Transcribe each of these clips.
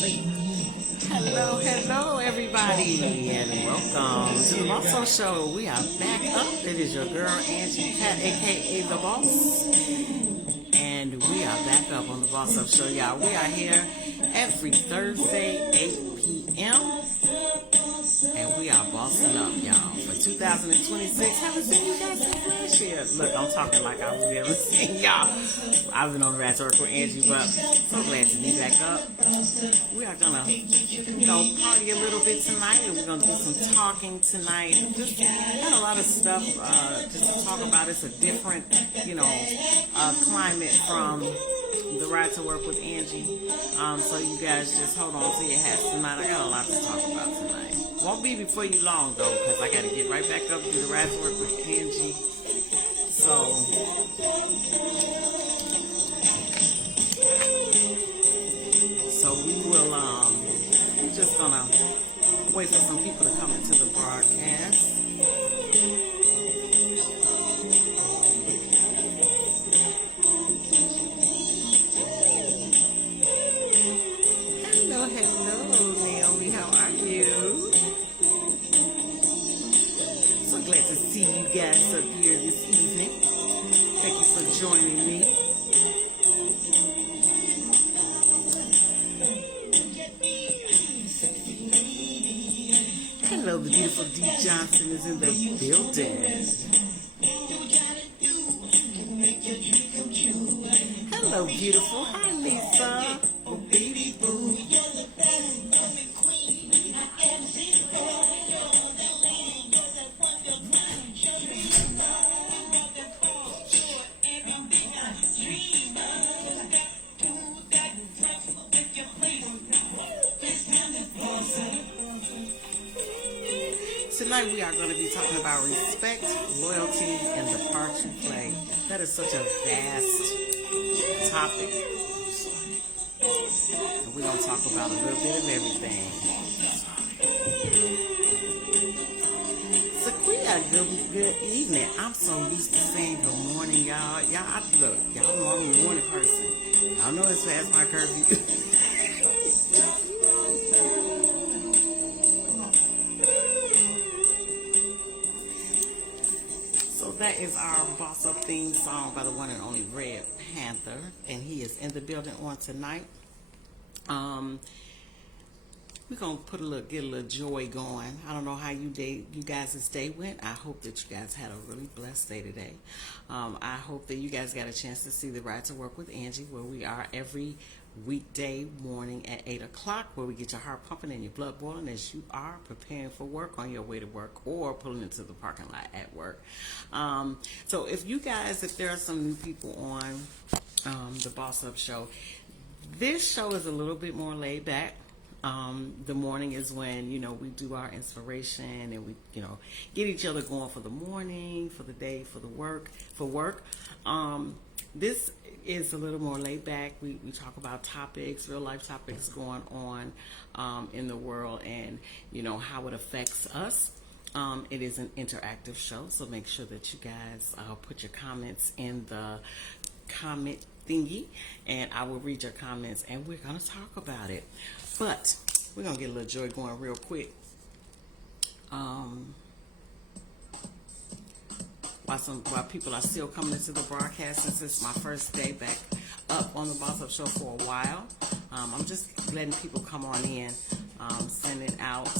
Hello, everybody, and welcome to the Boss Show. We are back up. It is your girl, Angie Pat, aka The Boss. And we are back up on the Boss Up Show, y'all. We are here every Thursday, 8 p.m. And we are bossing up, y'all, for 2026. Haven't seen you guys since last year. Look, I'm talking like I really haven't seen y'all. I've been on the Rats Work with Angie, but so glad to be back up. We are gonna, party a little bit tonight, and we're gonna do some talking tonight. Just had a lot of stuff just to talk about. It's a different, climate from the Ride to Work with Angie. So you guys just hold on to your hats tonight. I got a lot to talk about tonight. Won't be before you long though, because I got to get right back up to the Ride to Work with Angie. So we will. We're just gonna wait for some people to come into the broadcast. Hello, Naomi. How are you? So glad to see you guys up here this evening. Thank you for joining me. Hello, the beautiful D. Johnson is in the building. Hello, beautiful. Hi, Lisa. Oh, baby boo. Tonight we are going to be talking about respect, loyalty, and the part you play. That is such a vast topic. And we're going to talk about a little bit of everything. Sequia, good evening. I'm so used to saying good morning, y'all. Y'all know I'm a morning person. Y'all know it's past my curfew. That is our Boss Up theme song by the one and only Red Panther, and he is in the building on tonight. We're gonna get a little joy going. I don't know how you guys' day went. I hope that you guys had a really blessed day today. I hope that you guys got a chance to see the Ride to Work with Angie, where we are every weekday morning at 8 o'clock, where we get your heart pumping and your blood boiling as you are preparing for work, on your way to work, or pulling into the parking lot at work. So if there are some new people on the Boss Up Show, this show is a little bit more laid back. The morning is when, we do our inspiration and we, get each other going for the morning, for the day, for work. This is a little more laid back. We talk about topics, real life topics going on in the world, and how it affects us. It is an interactive show, so make sure that you guys put your comments in the comment thingy, and I will read your comments, and we're gonna talk about it. But we're gonna get a little joy going real quick. While people are still coming into the broadcast, since it's my first day back up on the Boss Up Show for a while, I'm just letting people come on in, sending out.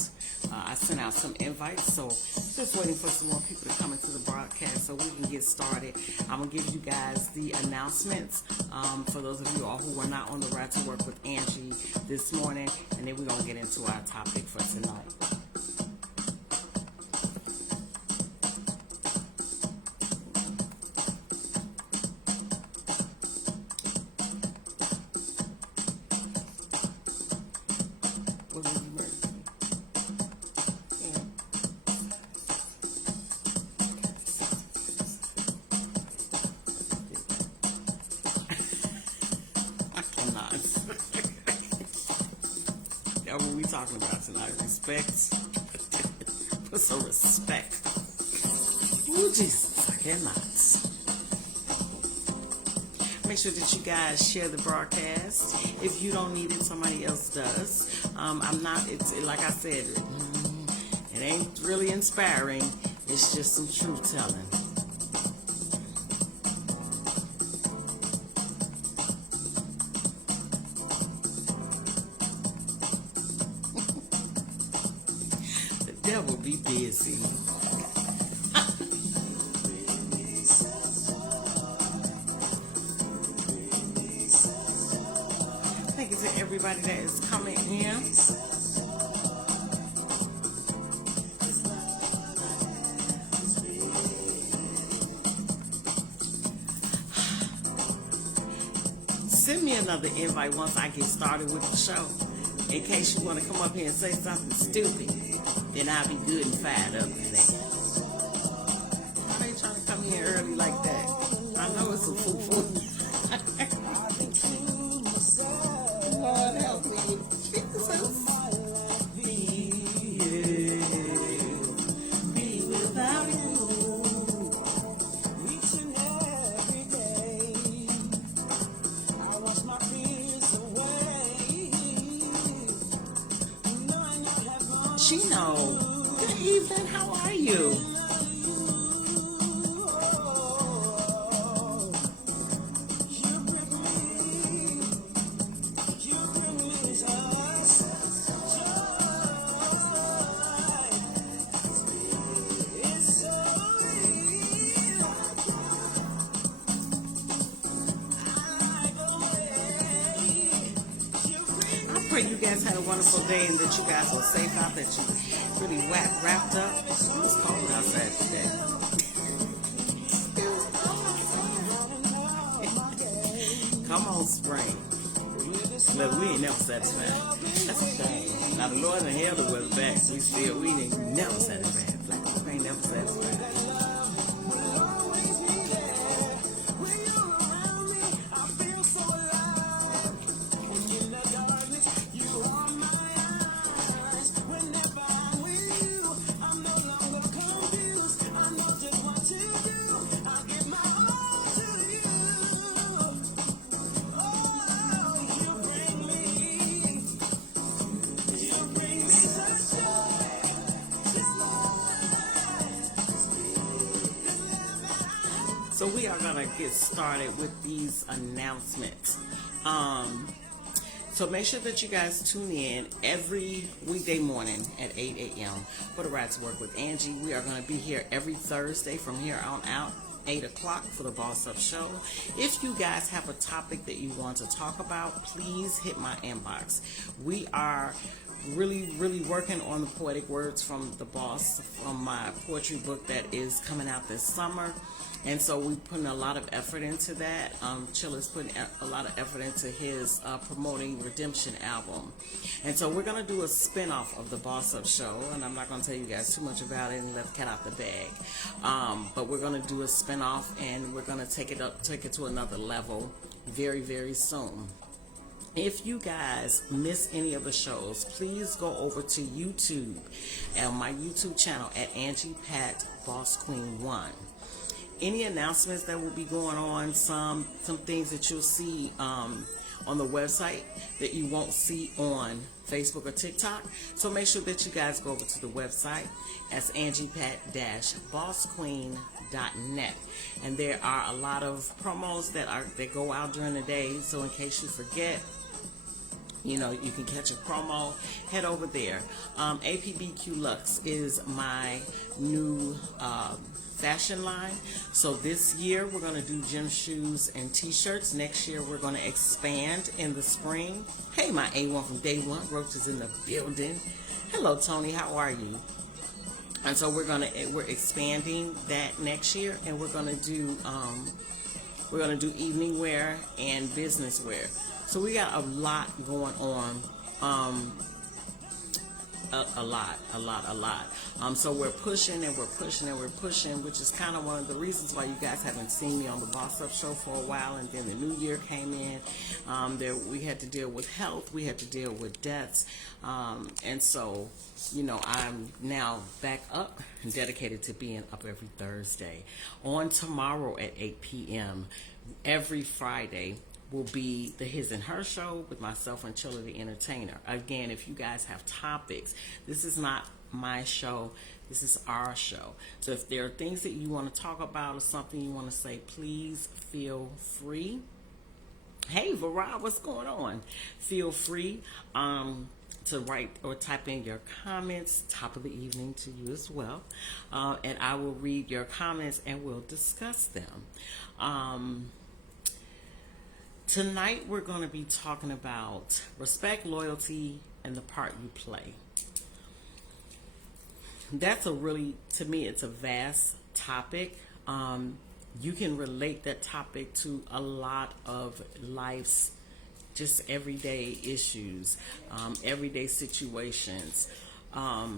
I sent out some invites, so just waiting for some more people to come into the broadcast so we can get started. I'm gonna give you guys the announcements for those of you all who were not on the Ride to Work with Angie this morning, and then we're gonna get into our topic for tonight. What we talking about tonight? Respect. Put some respect. Oh, Jesus, I cannot. Make sure that you guys share the broadcast. If you don't need it, somebody else does. I'm not. It's like I said. It ain't really inspiring. It's just some truth telling. The devil be busy. Thank you to everybody that is coming in. Send me another invite once I get started with the show. In case you want to come up here and say something stupid, then I'll be good and fired up today. Why are you trying to come here early like that? I know it's some food. Lord help me. Jesus. Be without you. Chino, good evening. How are you? I pray you guys had a wonderful day and that you guys were safe out, that you really wrapped up. It was cold outside today. Come on, spring. Look, we ain't never satisfied. That's a shame. Now the Lord and hell the weather back. We ain't never satisfied. Like, we ain't never satisfied. So we are going to get started with these announcements. So make sure that you guys tune in every weekday morning at 8 a.m. for the Right to Work with Angie. We are going to be here every Thursday from here on out, 8 o'clock for the Boss Up Show. If you guys have a topic that you want to talk about, please hit my inbox. We are really working on the poetic words from the boss, from my poetry book that is coming out this summer. And so we're putting a lot of effort into that. Chilla's putting a lot of effort into his promoting Redemption album. And so we're going to do a spinoff of the Boss Up Show. And I'm not going to tell you guys too much about it and let the cat out the bag. But we're going to do a spinoff and we're going to take it to another level very soon. If you guys miss any of the shows, please go over to YouTube and my YouTube channel at Angie Pat Boss Queen 1. Any announcements that will be going on, some things that you'll see on the website that you won't see on Facebook or TikTok. So make sure that you guys go over to the website as angiepat-bossqueen.net. And there are a lot of promos that go out during the day. So in case you forget, you know, you can catch a promo, head over there. APBQ Luxe is my new fashion line. So this year we're going to do gym shoes and t-shirts. Next year we're going to expand in the spring. Hey, my A1 from day one, Roach is in the building. Hello Tony, how are you? And so we're expanding that next year, and we're going to do evening wear and business wear. So we got a lot going on. A lot. So we're pushing, which is kind of one of the reasons why you guys haven't seen me on the Boss Up Show for a while. And then the new year came in. We had to deal with health. We had to deal with debts. And so, you know, I'm now back up and dedicated to being up every Thursday. On tomorrow at 8 p.m., every Friday, will be the His and Her show with myself and Chilla the Entertainer. Again, if you guys have topics, this is not my show. This is our show. So if there are things that you want to talk about or something you want to say, please feel free. Hey, Varad, what's going on? Feel free to write or type in your comments. Top of the evening to you as well. And I will read your comments and we'll discuss them. Tonight we're going to be talking about respect, loyalty, and the part you play. That's a really, to me, it's a vast topic. You can relate that topic to a lot of life's just everyday issues, everyday situations. But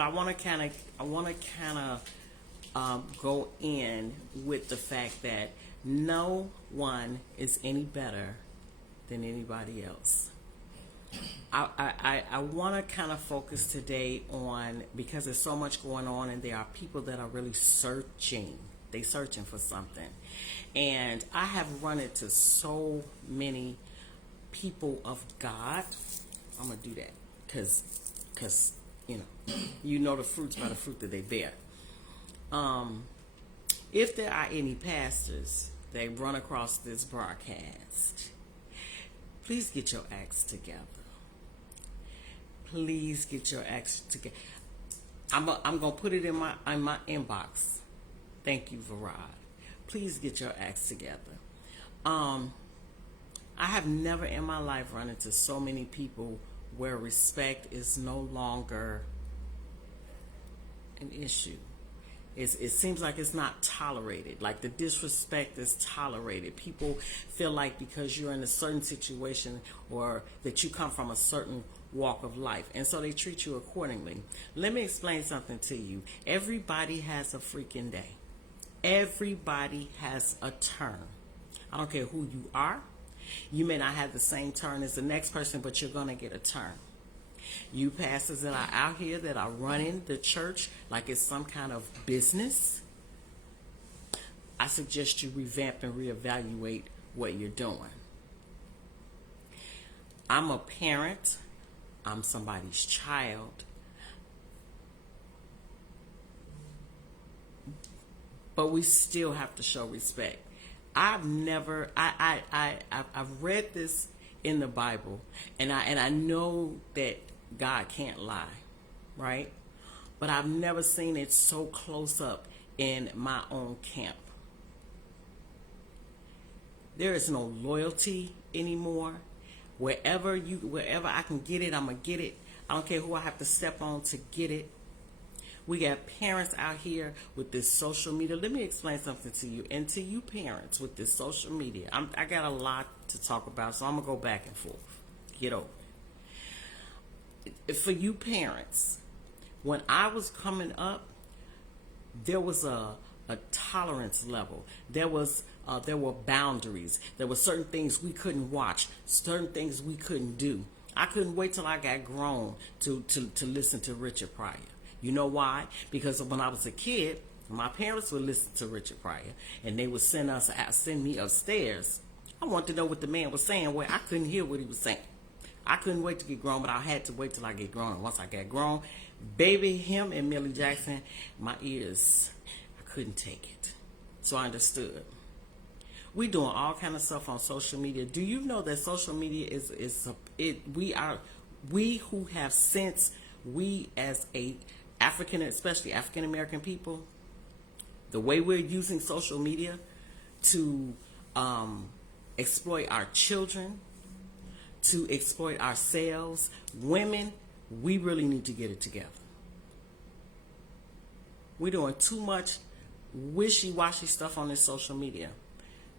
I want to kind of go in with the fact that no one is any better than anybody else. I want to kind of focus today on, because there's so much going on and there are people that are really searching. They're searching for something. And I have run into so many people of God. I'm going to do that because you know the fruits by the fruit that they bear. If there are any pastors that run across this broadcast, please get your acts together. Please get your acts together. I'm gonna put it in my inbox. Thank you, Varad. Please get your acts together. I have never in my life run into so many people where respect is no longer an issue. It seems like it's not tolerated. Like the disrespect is tolerated. People feel like because you're in a certain situation or that you come from a certain walk of life, and so they treat you accordingly. Let me explain something to you. Everybody has a freaking day. Everybody has a turn. I don't care who you are. You may not have the same turn as the next person, but you're going to get a turn. You pastors that are out here that are running the church like it's some kind of business, I suggest you revamp and reevaluate what you're doing. I'm a parent. I'm somebody's child. But we still have to show respect. I've read this in the Bible, and I know that God can't lie, right? But I've never seen it so close up in my own camp. There is no loyalty anymore. Wherever I can get it, I'm gonna get it. I don't care who I have to step on to get it. We got parents out here with this social media. Let me explain something to you, and to you parents with this social media. I got a lot to talk about, so I'm gonna go back and forth. Get over it. For you parents, when I was coming up, there was a tolerance level. There were boundaries. There were certain things we couldn't watch, certain things we couldn't do. I couldn't wait till I got grown to listen to Richard Pryor. You know why? Because when I was a kid, my parents would listen to Richard Pryor, and they would send me upstairs. I wanted to know what the man was saying, where I couldn't hear what he was saying. I couldn't wait to get grown, but I had to wait till I get grown. And once I got grown, baby, him and Millie Jackson, my ears, I couldn't take it. So I understood. We doing all kind of stuff on social media. Do you know that social media we who have sense, we as especially African American people, the way we're using social media to exploit our children, to exploit ourselves, women, we really need to get it together. We're doing too much wishy-washy stuff on this social media.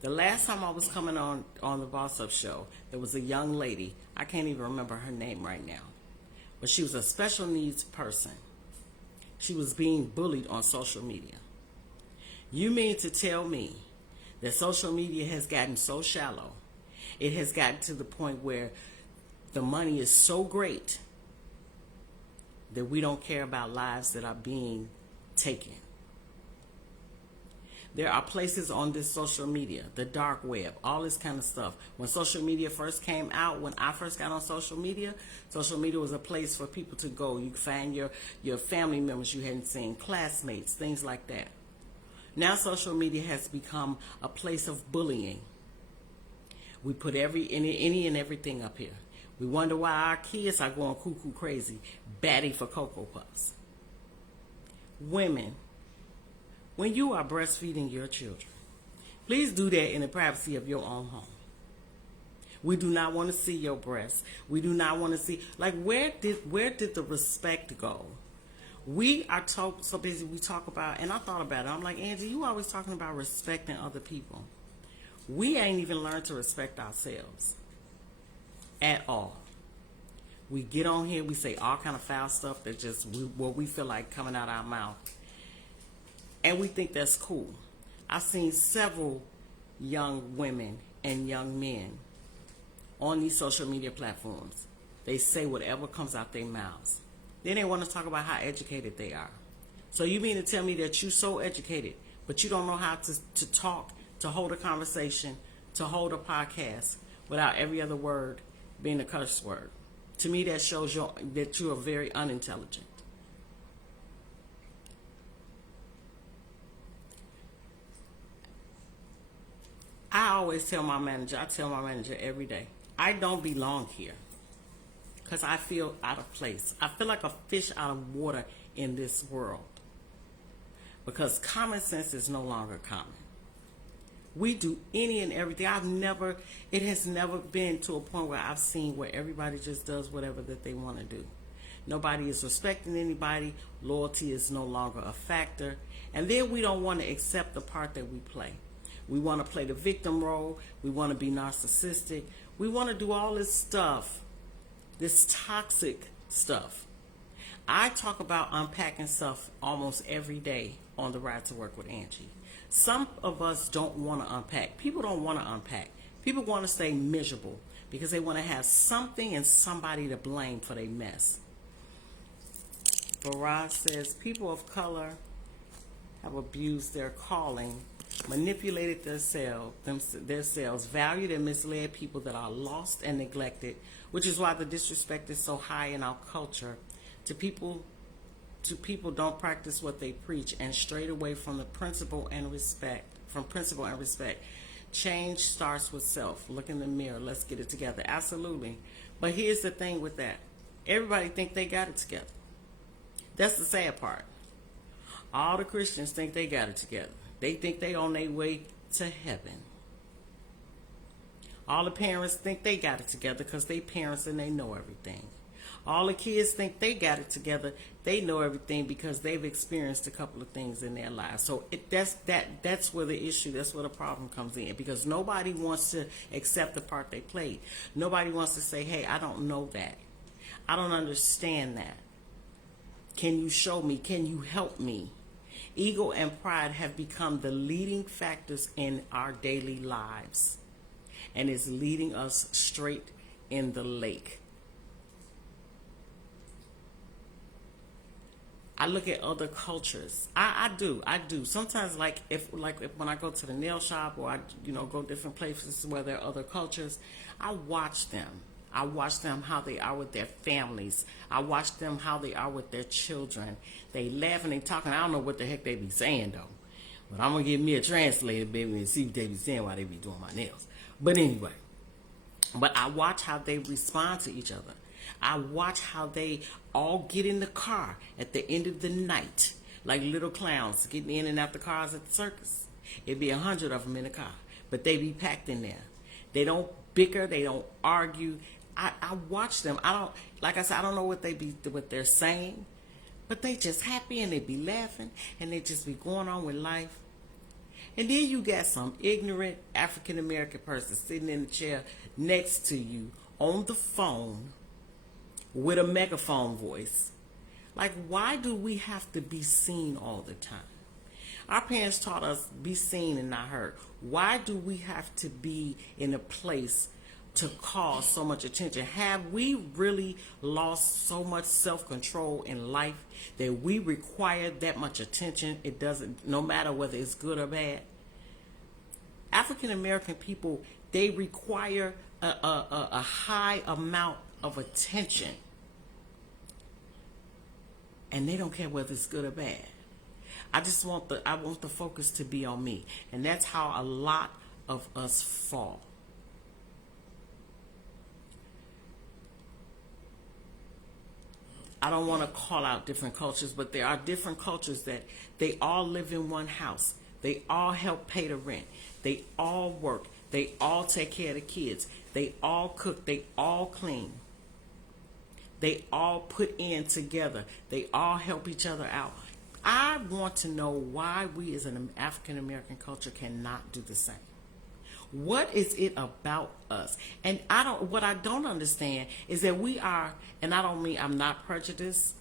The last time I was coming on the Boss Up show, there was a young lady. I can't even remember her name right now, but she was a special needs person. She was being bullied on social media. You mean to tell me that social media has gotten so shallow, it has gotten to the point where the money is so great that we don't care about lives that are being taken? There are places on this social media, the dark web, all this kind of stuff. When social media first came out, when I first got on social media was a place for people to go. You find your family members you hadn't seen, classmates, things like that. Now social media has become a place of bullying. We put any and everything up here. We wonder why our kids are going cuckoo crazy, batty for Cocoa Puffs. Women, when you are breastfeeding your children, please do that in the privacy of your own home. We do not want to see your breasts. We do not want to see, like, where did the respect go? We are so busy, we talk about, and I thought about it. I'm like, Angie, you always talking about respecting other people. We ain't even learned to respect ourselves at all. We get on here, we say all kind of foul stuff that just what we feel like coming out our mouth, and we think that's cool. I've seen several young women and young men on these social media platforms. They say whatever comes out their mouths. Then they want to talk about how educated they are. So you mean to tell me that you're so educated, but you don't know how to talk, to hold a conversation, to hold a podcast without every other word being a curse word? To me, that shows that you are very unintelligent. I always tell my manager, every day, I don't belong here because I feel out of place. I feel like a fish out of water in this world because common sense is no longer common. We do any and everything. It has never been to a point where I've seen where everybody just does whatever that they want to do. Nobody is respecting anybody. Loyalty is no longer a factor. And then we don't want to accept the part that we play. We want to play the victim role. We want to be narcissistic. We want to do all this stuff, this toxic stuff. I talk about unpacking stuff almost every day on the Ride to Work with Angie. Some of us don't want to unpack. People don't want to unpack. People want to stay miserable because they want to have something and somebody to blame for their mess. Baraj says, people of color have abused their calling, manipulated themselves, valued and misled people that are lost and neglected, which is why the disrespect is so high in our culture. To people don't practice what they preach and strayed away from principle and respect. Change starts with self. Look in the mirror. Let's get it together. Absolutely. But here's the thing with that. Everybody think they got it together. That's the sad part. All the Christians think they got it together. They think they on their way to heaven. All the parents think they got it together because they parents and they know everything. All the kids think they got it together. They know everything because they've experienced a couple of things in their lives. So that's where the issue, that's where the problem comes in, because nobody wants to accept the part they played. Nobody wants to say, hey, I don't know that. I don't understand that. Can you show me? Can you help me? Ego and pride have become the leading factors in our daily lives, and it's leading us straight in the lake. I look at other cultures. I do. Sometimes, like if when I go to the nail shop or I go different places where there are other cultures, I watch them. I watch them how they are with their families. I watch them how they are with their children. They laugh and they talking. I don't know what the heck they be saying though, but I'm gonna give me a translator, baby, and see what they be saying while they be doing my nails. But anyway, I watch how they respond to each other. I watch how they all get in the car at the end of the night, like little clowns getting in and out the cars at the circus. It'd be 100 of them in the car, but they be packed in there. They don't bicker. They don't argue. I watch them. Like I said, I don't know what they're saying, but they just happy and they be laughing and they just be going on with life. And then you got some ignorant African American person sitting in the chair next to you on the phone with a megaphone voice. Like, why do we have to be seen all the time? Our parents taught us be seen and not heard. Why do we have to be in a place to cause so much attention? Have we really lost so much self-control in life that we require that much attention? It doesn't, no matter whether it's good or bad. African American people, they require a high amount of attention, and they don't care whether it's good or bad. I want the focus to be on me, and that's how a lot of us fall. I don't want to call out different cultures, but there are different cultures that they all live in one house. They all help pay the rent. They all work. They all take care of the kids. They all cook. They all clean. They all put in together. They all help each other out. I want to know why we as an African American culture cannot do the same. What is it about us? And what I don't understand is that we are, and I don't mean, I'm not prejudiced,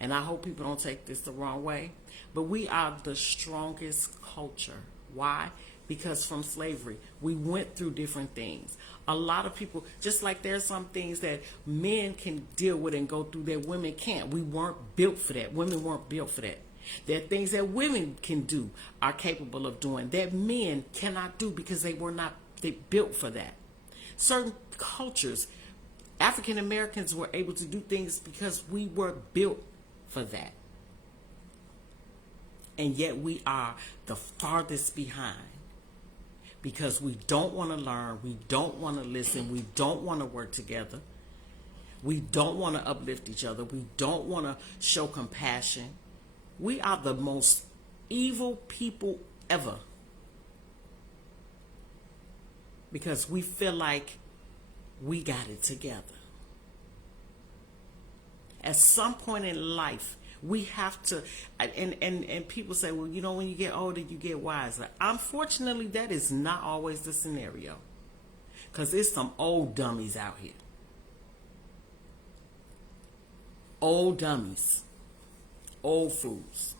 and I hope people don't take this the wrong way, but we are the strongest culture. Why? Because from slavery, we went through different things. A lot of people, just like there's some things that men can deal with and go through that women can't. We weren't built for that. Women weren't built for that. There are things that women can do, are capable of doing, that men cannot do because they built for that. Certain cultures, African Americans were able to do things because we were built for that. And yet we are the farthest behind because we don't want to learn, we don't want to listen, we don't want to work together, we don't want to uplift each other, we don't want to show compassion. We are the most evil people ever because we feel like we got it together. At some point in life, we have to, and people say, well, you know, when you get older, you get wiser. Unfortunately, that is not always the scenario because there's some old dummies out here. Old dummies. Old fools,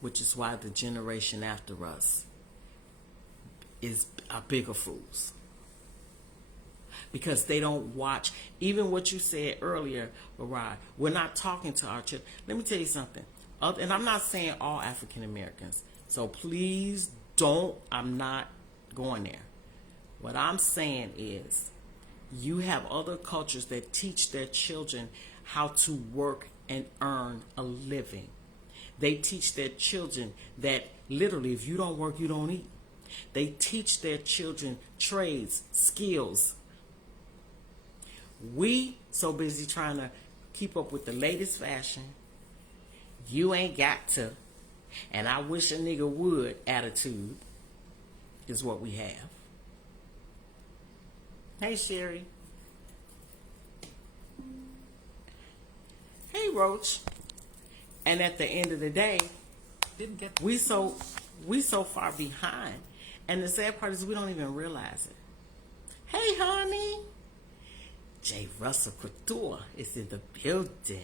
which is why the generation after us are bigger fools, because they don't watch. Even what you said earlier, Mariah, we're not talking to our children. Let me tell you something, and I'm not saying all African Americans, so please don't, I'm not going there. What I'm saying is you have other cultures that teach their children how to work and earn a living. They teach their children that literally if you don't work, you don't eat. They teach their children trades, skills. We so busy trying to keep up with the latest fashion. You ain't got to, and I wish a nigga would attitude is what we have. Hey, Sherry. Hey, Roach. And at the end of the day, we so far behind. And the sad part is we don't even realize it. Hey, honey. J. Russell Couture is in the building.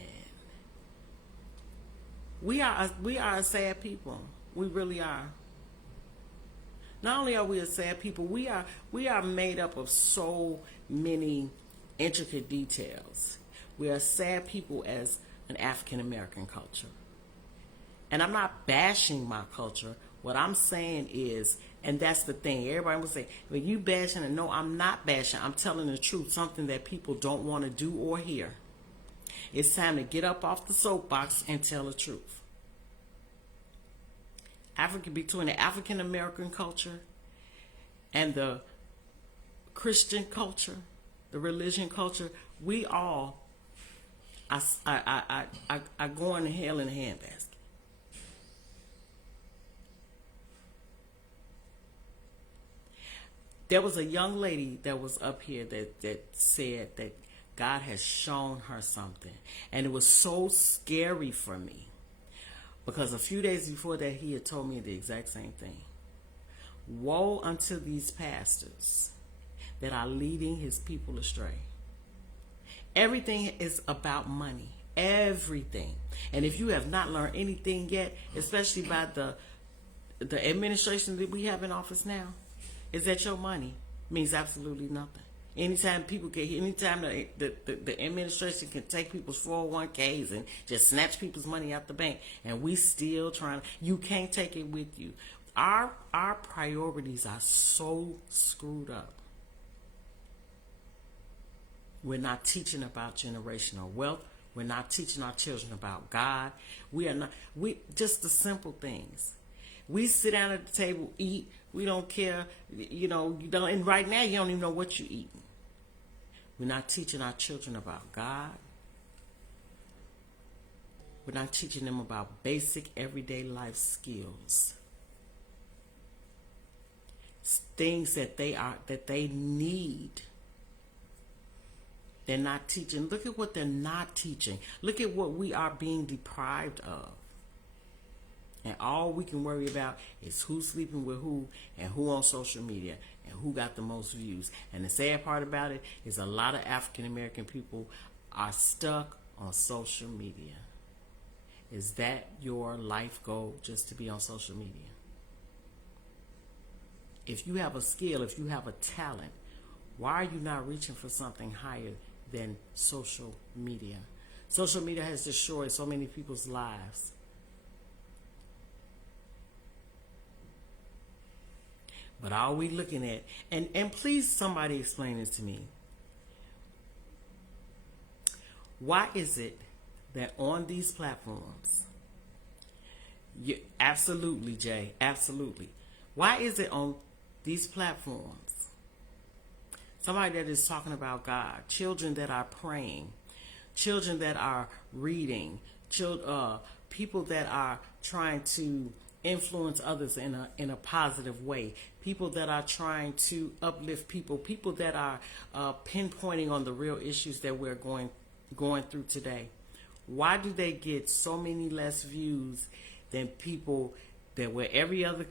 We are a sad people. We really are. Not only are we a sad people, we are made up of so many intricate details. We are sad people as an African American culture. And I'm not bashing my culture. What I'm saying is, and that's the thing, everybody will say, well, you bashing, and no, I'm not bashing. I'm telling the truth, something that people don't want to do or hear. It's time to get up off the soapbox and tell the truth. Between the African American culture and the Christian culture, the religion culture, we all are going to hell in a handbasket. There was a young lady that was up here that said that God has shown her something. And it was so scary for me. Because a few days before that, he had told me the exact same thing. Woe unto these pastors that are leading his people astray. Everything is about money. Everything. And if you have not learned anything yet, especially by the administration that we have in office now, is that your money. Means absolutely nothing. Anytime the administration can take people's 401ks and just snatch people's money out the bank, and we still trying, you can't take it with you. Our priorities are so screwed up. We're not teaching about generational wealth. We're not teaching our children about God. We just the simple things. We sit down at the table, eat. We don't care, you don't. And right now, you don't even know what you're eating. We're not teaching our children about God. We're not teaching them about basic everyday life skills. Things that they need. They're not teaching. Look at what they're not teaching. Look at what we are being deprived of. And all we can worry about is who's sleeping with who and who on social media and who got the most views. And the sad part about it is a lot of African American people are stuck on social media. Is that your life goal, just to be on social media? If you have a skill, if you have a talent, why are you not reaching for something higher than social media? Social media has destroyed so many people's lives. But are we looking at, and please somebody explain this to me. Why is it that on these platforms, absolutely, Jay, absolutely. Why is it on these platforms, somebody that is talking about God, children that are praying, children that are reading, people that are trying to influence others in a positive way, people that are trying to uplift people that are pinpointing on the real issues that we're going through today? Why do they get so many less views than people that where every other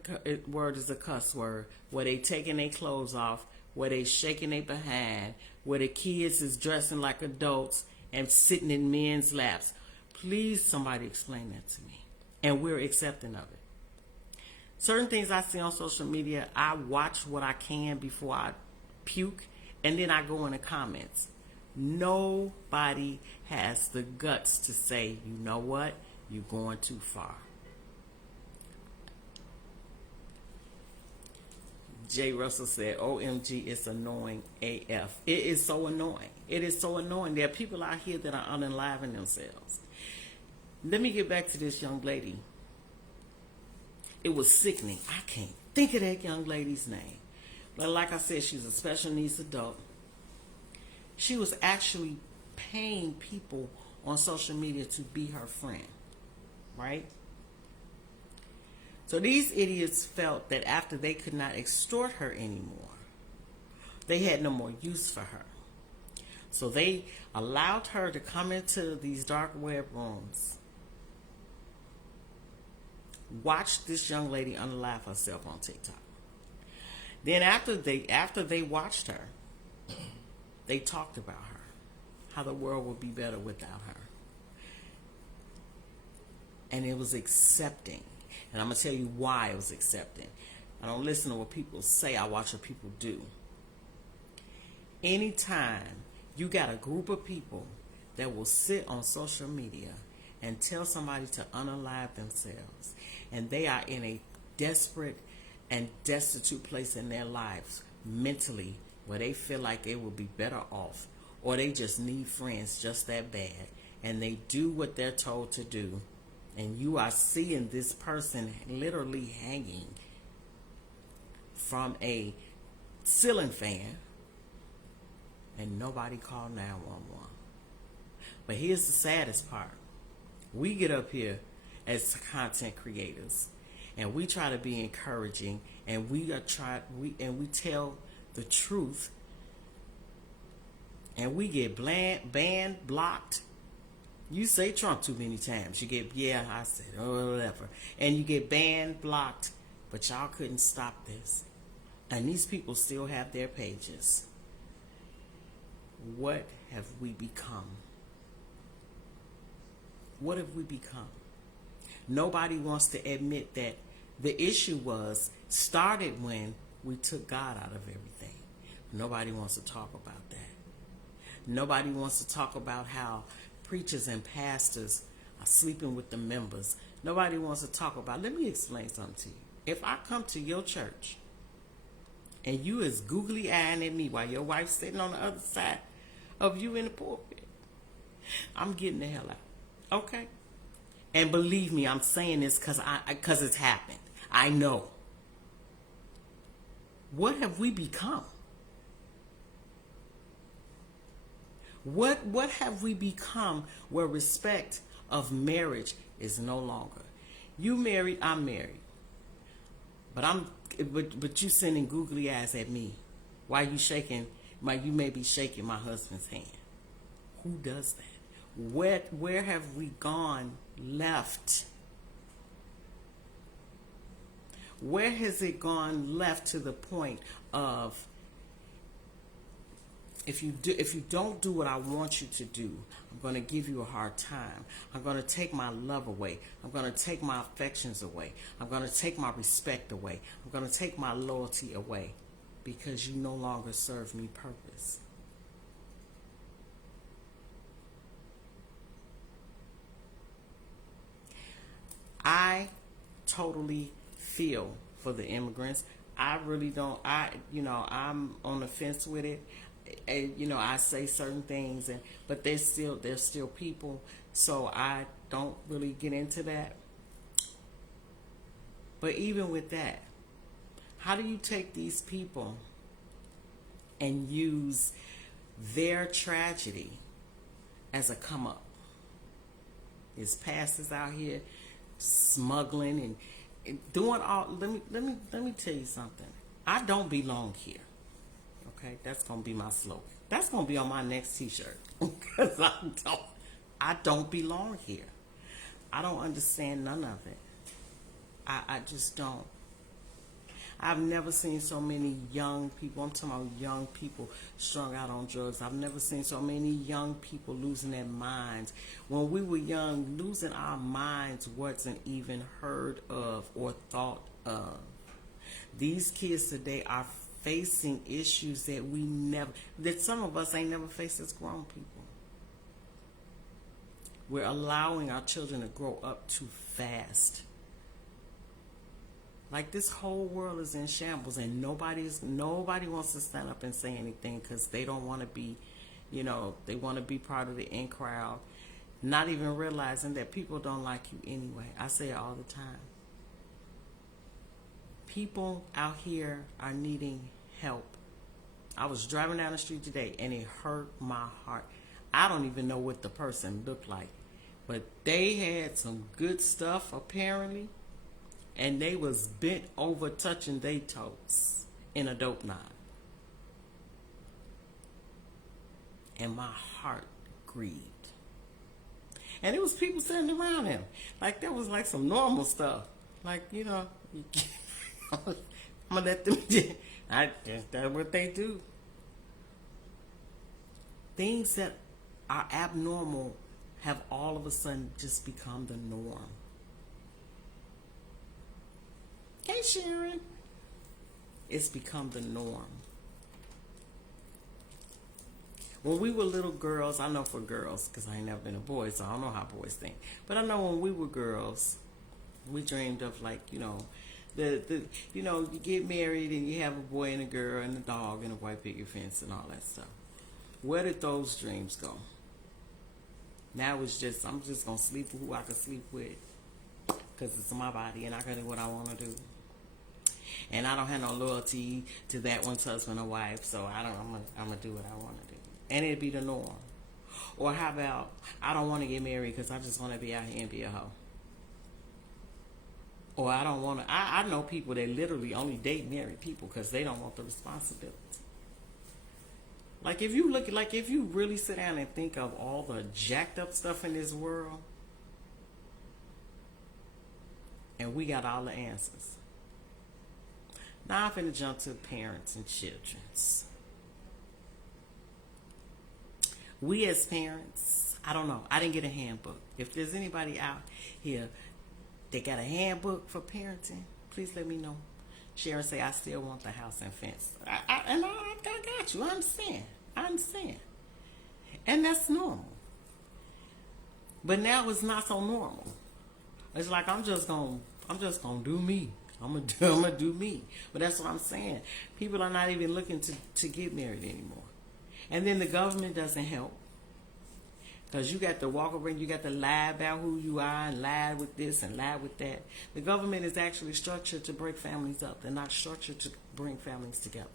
word is a cuss word, where they taking their clothes off, where they shaking their behind, where the kids is dressing like adults and sitting in men's laps? Please, somebody explain that to me. And we're accepting of it. Certain things I see on social media, I watch what I can before I puke, and then I go in the comments. Nobody has the guts to say, you know what, you're going too far. Jay Russell said, OMG, it's annoying AF. It is so annoying. It is so annoying. There are people out here that are unaliving themselves. Let me get back to this young lady. It was sickening. I can't think of that young lady's name. But like I said, she's a special needs adult. She was actually paying people on social media to be her friend. Right? So these idiots felt that after they could not extort her anymore, they had no more use for her. So they allowed her to come into these dark web rooms, watch this young lady unalive herself on TikTok. Then after they watched her, they talked about her, how the world would be better without her. And it was accepting. And I'm going to tell you why it was accepting. I don't listen to what people say. I watch what people do. Anytime you got a group of people that will sit on social media and tell somebody to unalive themselves, and they are in a desperate and destitute place in their lives mentally, where they feel like they will be better off, or they just need friends just that bad, and they do what they're told to do, and you are seeing this person literally hanging from a ceiling fan, and nobody called 911. But here's the saddest part. We get up here as content creators, and we try to be encouraging, and we tell the truth, and we get banned, blocked. You say Trump too many times, you get, yeah, I said, oh, whatever, and you get banned, blocked, but y'all couldn't stop this, and these people still have their pages. What have we become? What have we become? Nobody wants to admit that the issue started when we took God out of everything. Nobody wants to talk about that. Nobody wants to talk about how preachers and pastors are sleeping with the members. Nobody wants to talk about. Let me explain something to you. If I come to your church and you is googly eyeing at me while your wife's sitting on the other side of you in the pulpit, I'm getting the hell out. Okay? And believe me, I'm saying this because it's happened. I know. What have we become? What have we become where respect of marriage is no longer? You married, I'm married. But you sending googly eyes at me while you may be shaking my husband's hand. Who does that? Where have we gone left? Where has it gone left to the point of if you don't do what I want you to do, I'm going to give you a hard time. I'm going to take my love away. I'm going to take my affections away. I'm going to take my respect away. I'm going to take my loyalty away because you no longer serve me purpose. I totally feel for the immigrants. I really don't. I'm on the fence with it. And, I say certain things, but they're still people. So I don't really get into that. But even with that, how do you take these people and use their tragedy as a come up? There's pastors out here smuggling and doing all. Let me tell you something. I don't belong here. Okay, that's gonna be my slogan. That's gonna be on my next T-shirt because I don't belong here. I don't understand none of it. I just don't. I've never seen so many young people. I'm talking about young people strung out on drugs. I've never seen so many young people losing their minds. When we were young, losing our minds wasn't even heard of or thought of. These kids today are facing issues that some of us ain't never faced as grown people. We're allowing our children to grow up too fast. Like this whole world is in shambles, and nobody wants to stand up and say anything because they don't want to be, they want to be part of the in crowd, not even realizing that people don't like you anyway. I say it all the time. People out here are needing help. I was driving down the street today and it hurt my heart. I don't even know what the person looked like, but they had some good stuff apparently, and they was bent over touching their toes in a dope nine. And my heart grieved. And it was people sitting around him. Like that was like some normal stuff. Like, I'm gonna let them that's what they do. Things that are abnormal have all of a sudden just become the norm. Hey Sharon. It's become the norm. When we were little girls, I know for girls, because I ain't never been a boy, so I don't know how boys think. But I know when we were girls, we dreamed of you get married and you have a boy and a girl and a dog and a white picket fence and all that stuff. Where did those dreams go? Now it's just, I'm just going to sleep with who I can sleep with because it's my body and I can do what I want to do. And I don't have no loyalty to that one's husband or wife, so I'm going to do what I want to do. And it'd be the norm. Or how about, I don't want to get married because I just want to be out here and be a hoe. Or I don't want to, I know people that literally only date married people because they don't want the responsibility. Like if you really sit down and think of all the jacked up stuff in this world, and we got all the answers. Now I'm finna jump to parents and children's. We as parents, I don't know, I didn't get a handbook. If there's anybody out here that got a handbook for parenting, please let me know. Sharon say, I still want the house and fence. I got got you. I understand. I understand. And that's normal. But now it's not so normal. It's like I'm just gonna do me. I'm gonna do me. But that's what I'm saying. People are not even looking to get married anymore. And then the government doesn't help. Because you got to walk around, you got to lie about who you are and lie with this and lie with that. The government is actually structured to break families up. They're not structured to bring families together.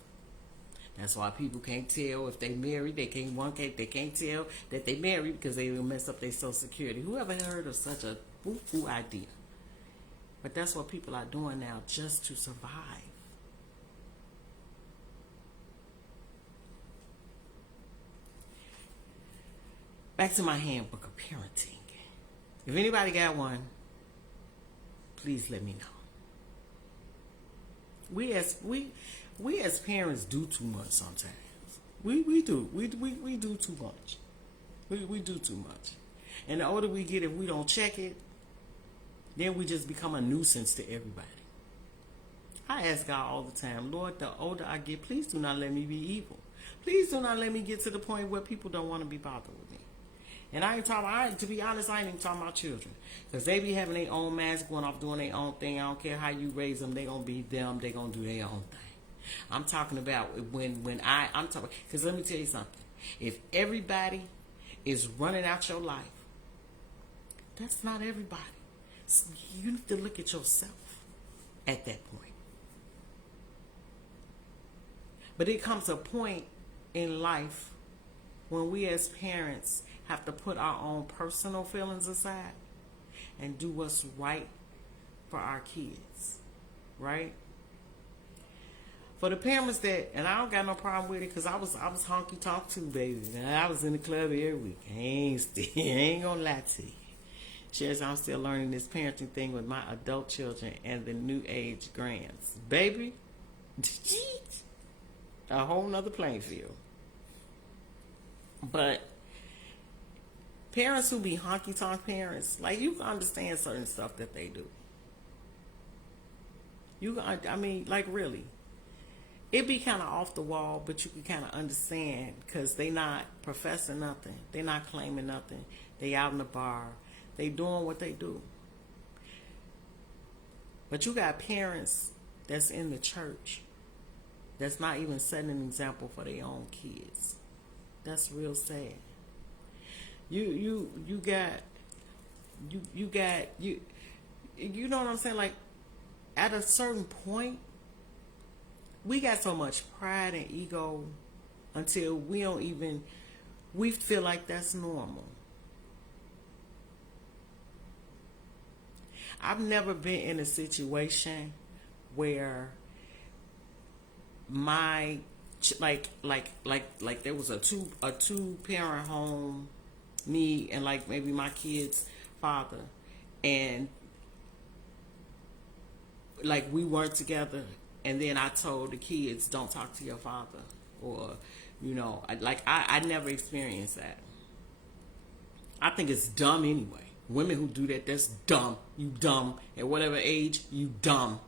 That's why people can't tell if they married. They can't tell that they married because they will mess up their Social Security. Whoever heard of such a foo-foo idea? But that's what people are doing now just to survive. Back to my handbook of parenting. If anybody got one, please let me know. We as parents do too much sometimes. We do. We do too much. We do too much. And the older we get, if we don't check it, then we just become a nuisance to everybody. I ask God all the time, Lord, the older I get, please do not let me be evil. Please do not let me get to the point where people don't want to be bothered with me. And I ain't talking, to be honest, I ain't even talking about children. Because they be having their own mask going off, doing their own thing. I don't care how you raise them, they going to be them, they going to do their own thing. I'm talking about I'm talking, because let me tell you something. If everybody is running out your life, that's not everybody. So you need to look at yourself at that point. But it comes a point in life when we as parents have to put our own personal feelings aside and do what's right for our kids, right? For the parents that, and I don't got no problem with it because I was honky tonk too, baby. And I was in the club every week. I ain't gonna lie to you. Shares, I'm still learning this parenting thing with my adult children and the new age grands. Baby, a whole nother playing field. But parents who be honky-tonk parents, like, you can understand certain stuff that they do. Like, really. It be kind of off the wall, but you can kind of understand because they not professing nothing. They not claiming nothing. They out in the bar. They doing what they do. But you got parents that's in the church that's not even setting an example for their own kids. That's real sad. You know what I'm saying? Like, at a certain point, we got so much pride and ego until we feel like that's normal. I've never been in a situation where my like there was a two parent home, me and like maybe my kid's father, and like we weren't together, and then I told the kids, don't talk to your father, or I never experienced that. I think it's dumb anyway. Women who do that, that's dumb. You dumb. At whatever age, you dumb.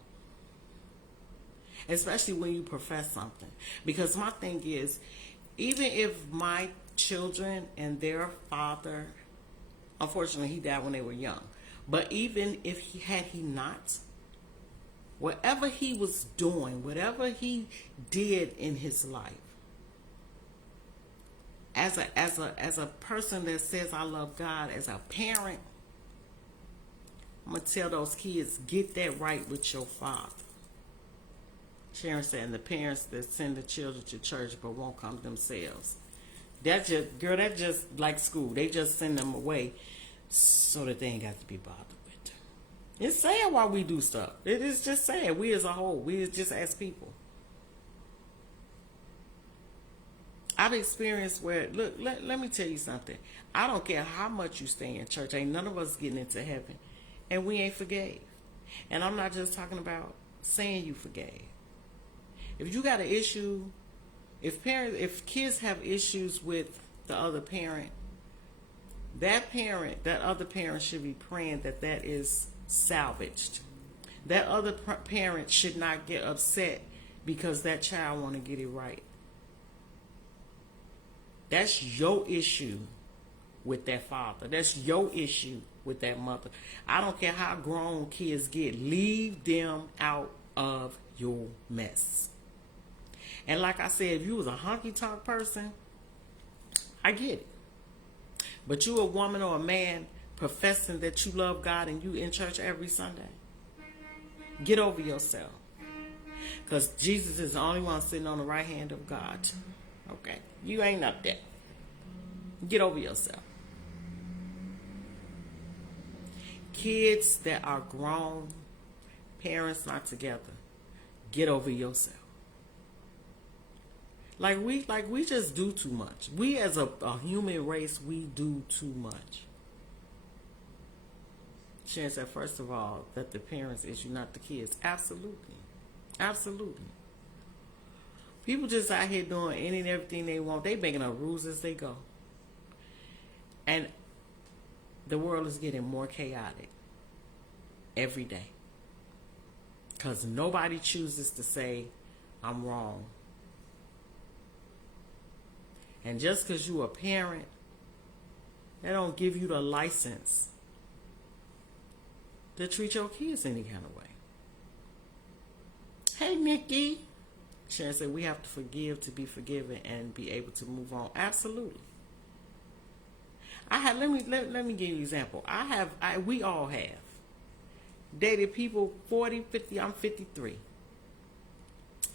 Especially when you profess something. Because my thing is, even if my children and their father, unfortunately he died when they were young, but even if he not, whatever he was doing, whatever he did in his life, as a person that says I love God, as a parent, I'm going to tell those kids, get that right with your father. Sharon said, and the parents that send the children to church but won't come themselves. That's just like school. They just send them away so that they ain't got to be bothered with them. It's sad why we do stuff. It is just sad. We as a whole, we just as people. I've experienced where, look, let me tell you something. I don't care how much you stay in church. Ain't none of us getting into heaven. And we ain't forgave. And I'm not just talking about saying you forgave. If you got an issue, if kids have issues with the other parent, that other parent should be praying that is salvaged. That other parent should not get upset because that child want to get it right. That's your issue with that father. That's your issue with that mother. I don't care how grown kids get. Leave them out of your mess. And like I said, if you was a honky tonk person, I get it. But you a woman or a man professing that you love God and you in church every Sunday, get over yourself. Because Jesus is the only one sitting on the right hand of God. Okay? You ain't up there. Get over yourself. Kids that are grown, parents not together, get over yourself. Like we just do too much. We as a human race, we do too much. Sharon said, first of all, that the parents issue, not the kids. Absolutely. Absolutely. People just out here doing any and everything they want. They making up rules as they go. And the world is getting more chaotic every day. Because nobody chooses to say, I'm wrong. And just because you're a parent, they don't give you the license to treat your kids any kind of way. Hey, Nikki. Sharon said, we have to forgive to be forgiven and be able to move on. Absolutely. Let me give you an example. We all have dated people 40, 50, I'm 53.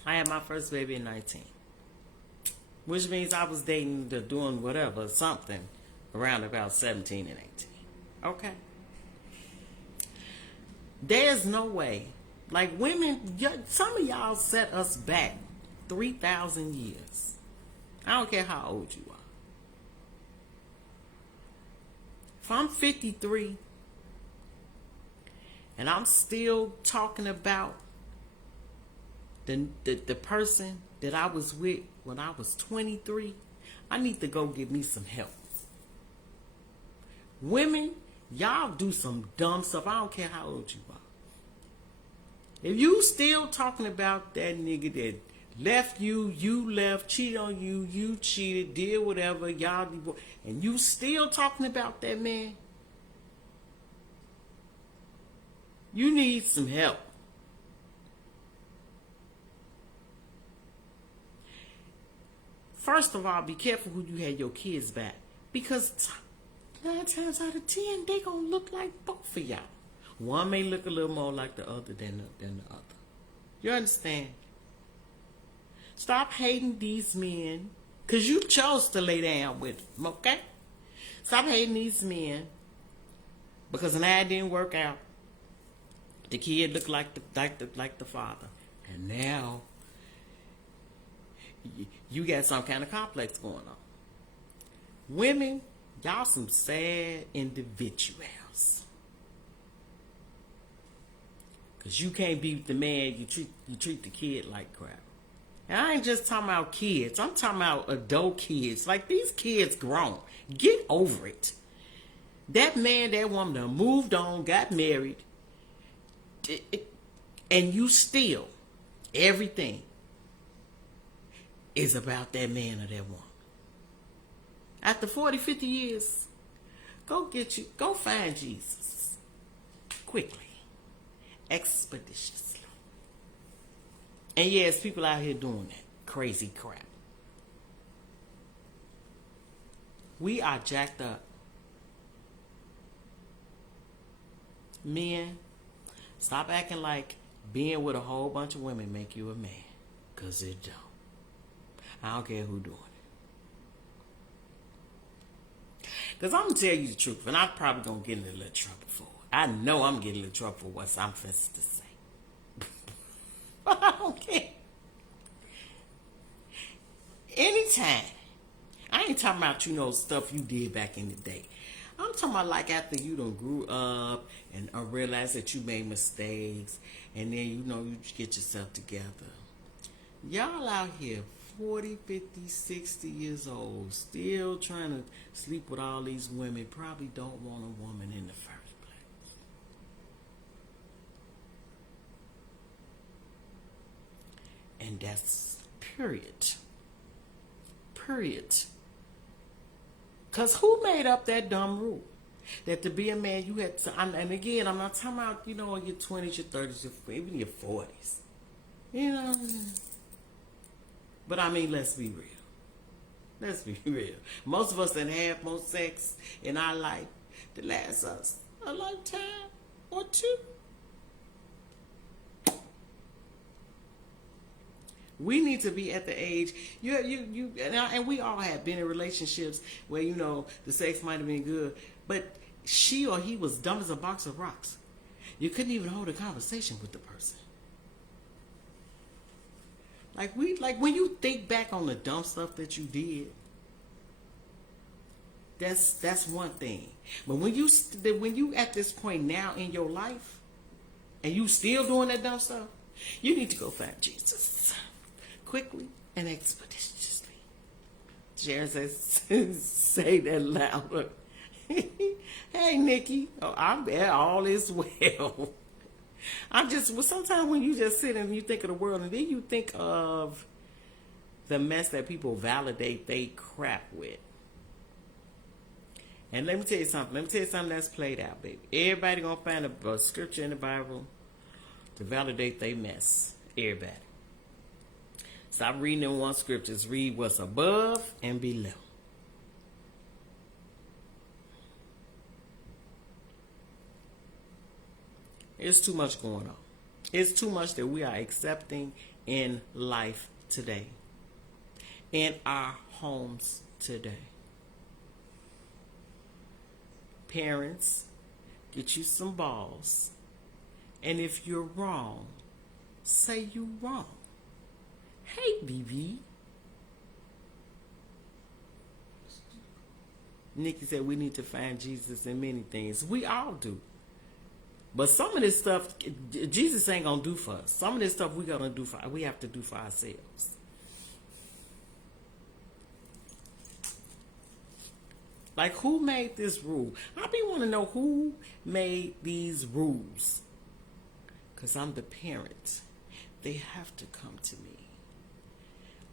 I had my first baby at 19. Which means I was dating, doing whatever, something, around about 17 and 18. Okay? There's no way. Like women, some of y'all set us back 3,000 years. I don't care how old you are. If I'm 53 and I'm still talking about the person that I was with when I was 23, I need to go get me some help. Women, y'all do some dumb stuff. I don't care how old you are. If you still talking about that nigga that left you, you left, cheated on you, you cheated, did whatever, y'all divorced, and you still talking about that man, you need some help. First of all, be careful who you had your kids back. Because 9 times out of 10, they gonna look like both of y'all. One may look a little more like the other than the other. You understand? Stop hating these men. Because you chose to lay down with them, okay? Stop hating these men. Because now it didn't work out. The kid looked like the father. And now you got some kind of complex going on. Women, y'all some sad individuals. Because you can't be the man, you treat the kid like crap. And I ain't just talking about kids. I'm talking about adult kids. Like, these kids grown. Get over it. That man, that woman done moved on, got married. And you still, everything is about that man or that woman. After 40, 50 years, go find Jesus. Quickly. Expeditiously. And yes, people out here doing that crazy crap. We are jacked up. Men, stop acting like being with a whole bunch of women make you a man. Because it don't. I don't care who doing it. Because I'm going to tell you the truth, and I'm probably going to get in a little trouble for it. I know I'm getting a little trouble for what I'm finna to say. But I don't care. Anytime. I ain't talking about, stuff you did back in the day. I'm talking about like after you done grew up and realized that you made mistakes, and then, you get yourself together. Y'all out here 40, 50, 60 years old, still trying to sleep with all these women, probably don't want a woman in the first place. And that's period. Period. Because who made up that dumb rule? That to be a man, you had to, and again, I'm not talking about, in your 20s, your 30s, even your 40s. But I mean, let's be real. Let's be real. Most of us that have more sex in our life that lasts us a lifetime or two. We need to be at the age and we all have been in relationships where the sex might have been good, but she or he was dumb as a box of rocks. You couldn't even hold a conversation with the person. Like when you think back on the dumb stuff that you did, that's one thing. But when you at this point now in your life, and you still doing that dumb stuff, you need to go find Jesus quickly and expeditiously. Sharon says, say that louder. Hey, Nikki. Oh, I'm there. All is well. Sometimes when you just sit and you think of the world, and then you think of the mess that people validate they crap with. And let me tell you something that's played out, baby. Everybody gonna find a scripture in the Bible to validate they mess. Everybody. Stop reading in one scriptures. Read what's above and below. It's too much going on. It's too much that we are accepting in life today. In our homes today. Parents, get you some balls. And if you're wrong, say you wrong. Hey, BB. Nikki said we need to find Jesus in many things. We all do. But some of this stuff, Jesus ain't going to do for us. Some of this stuff we have to do for ourselves. Like, who made this rule? I be want to know who made these rules. Because I'm the parent. They have to come to me.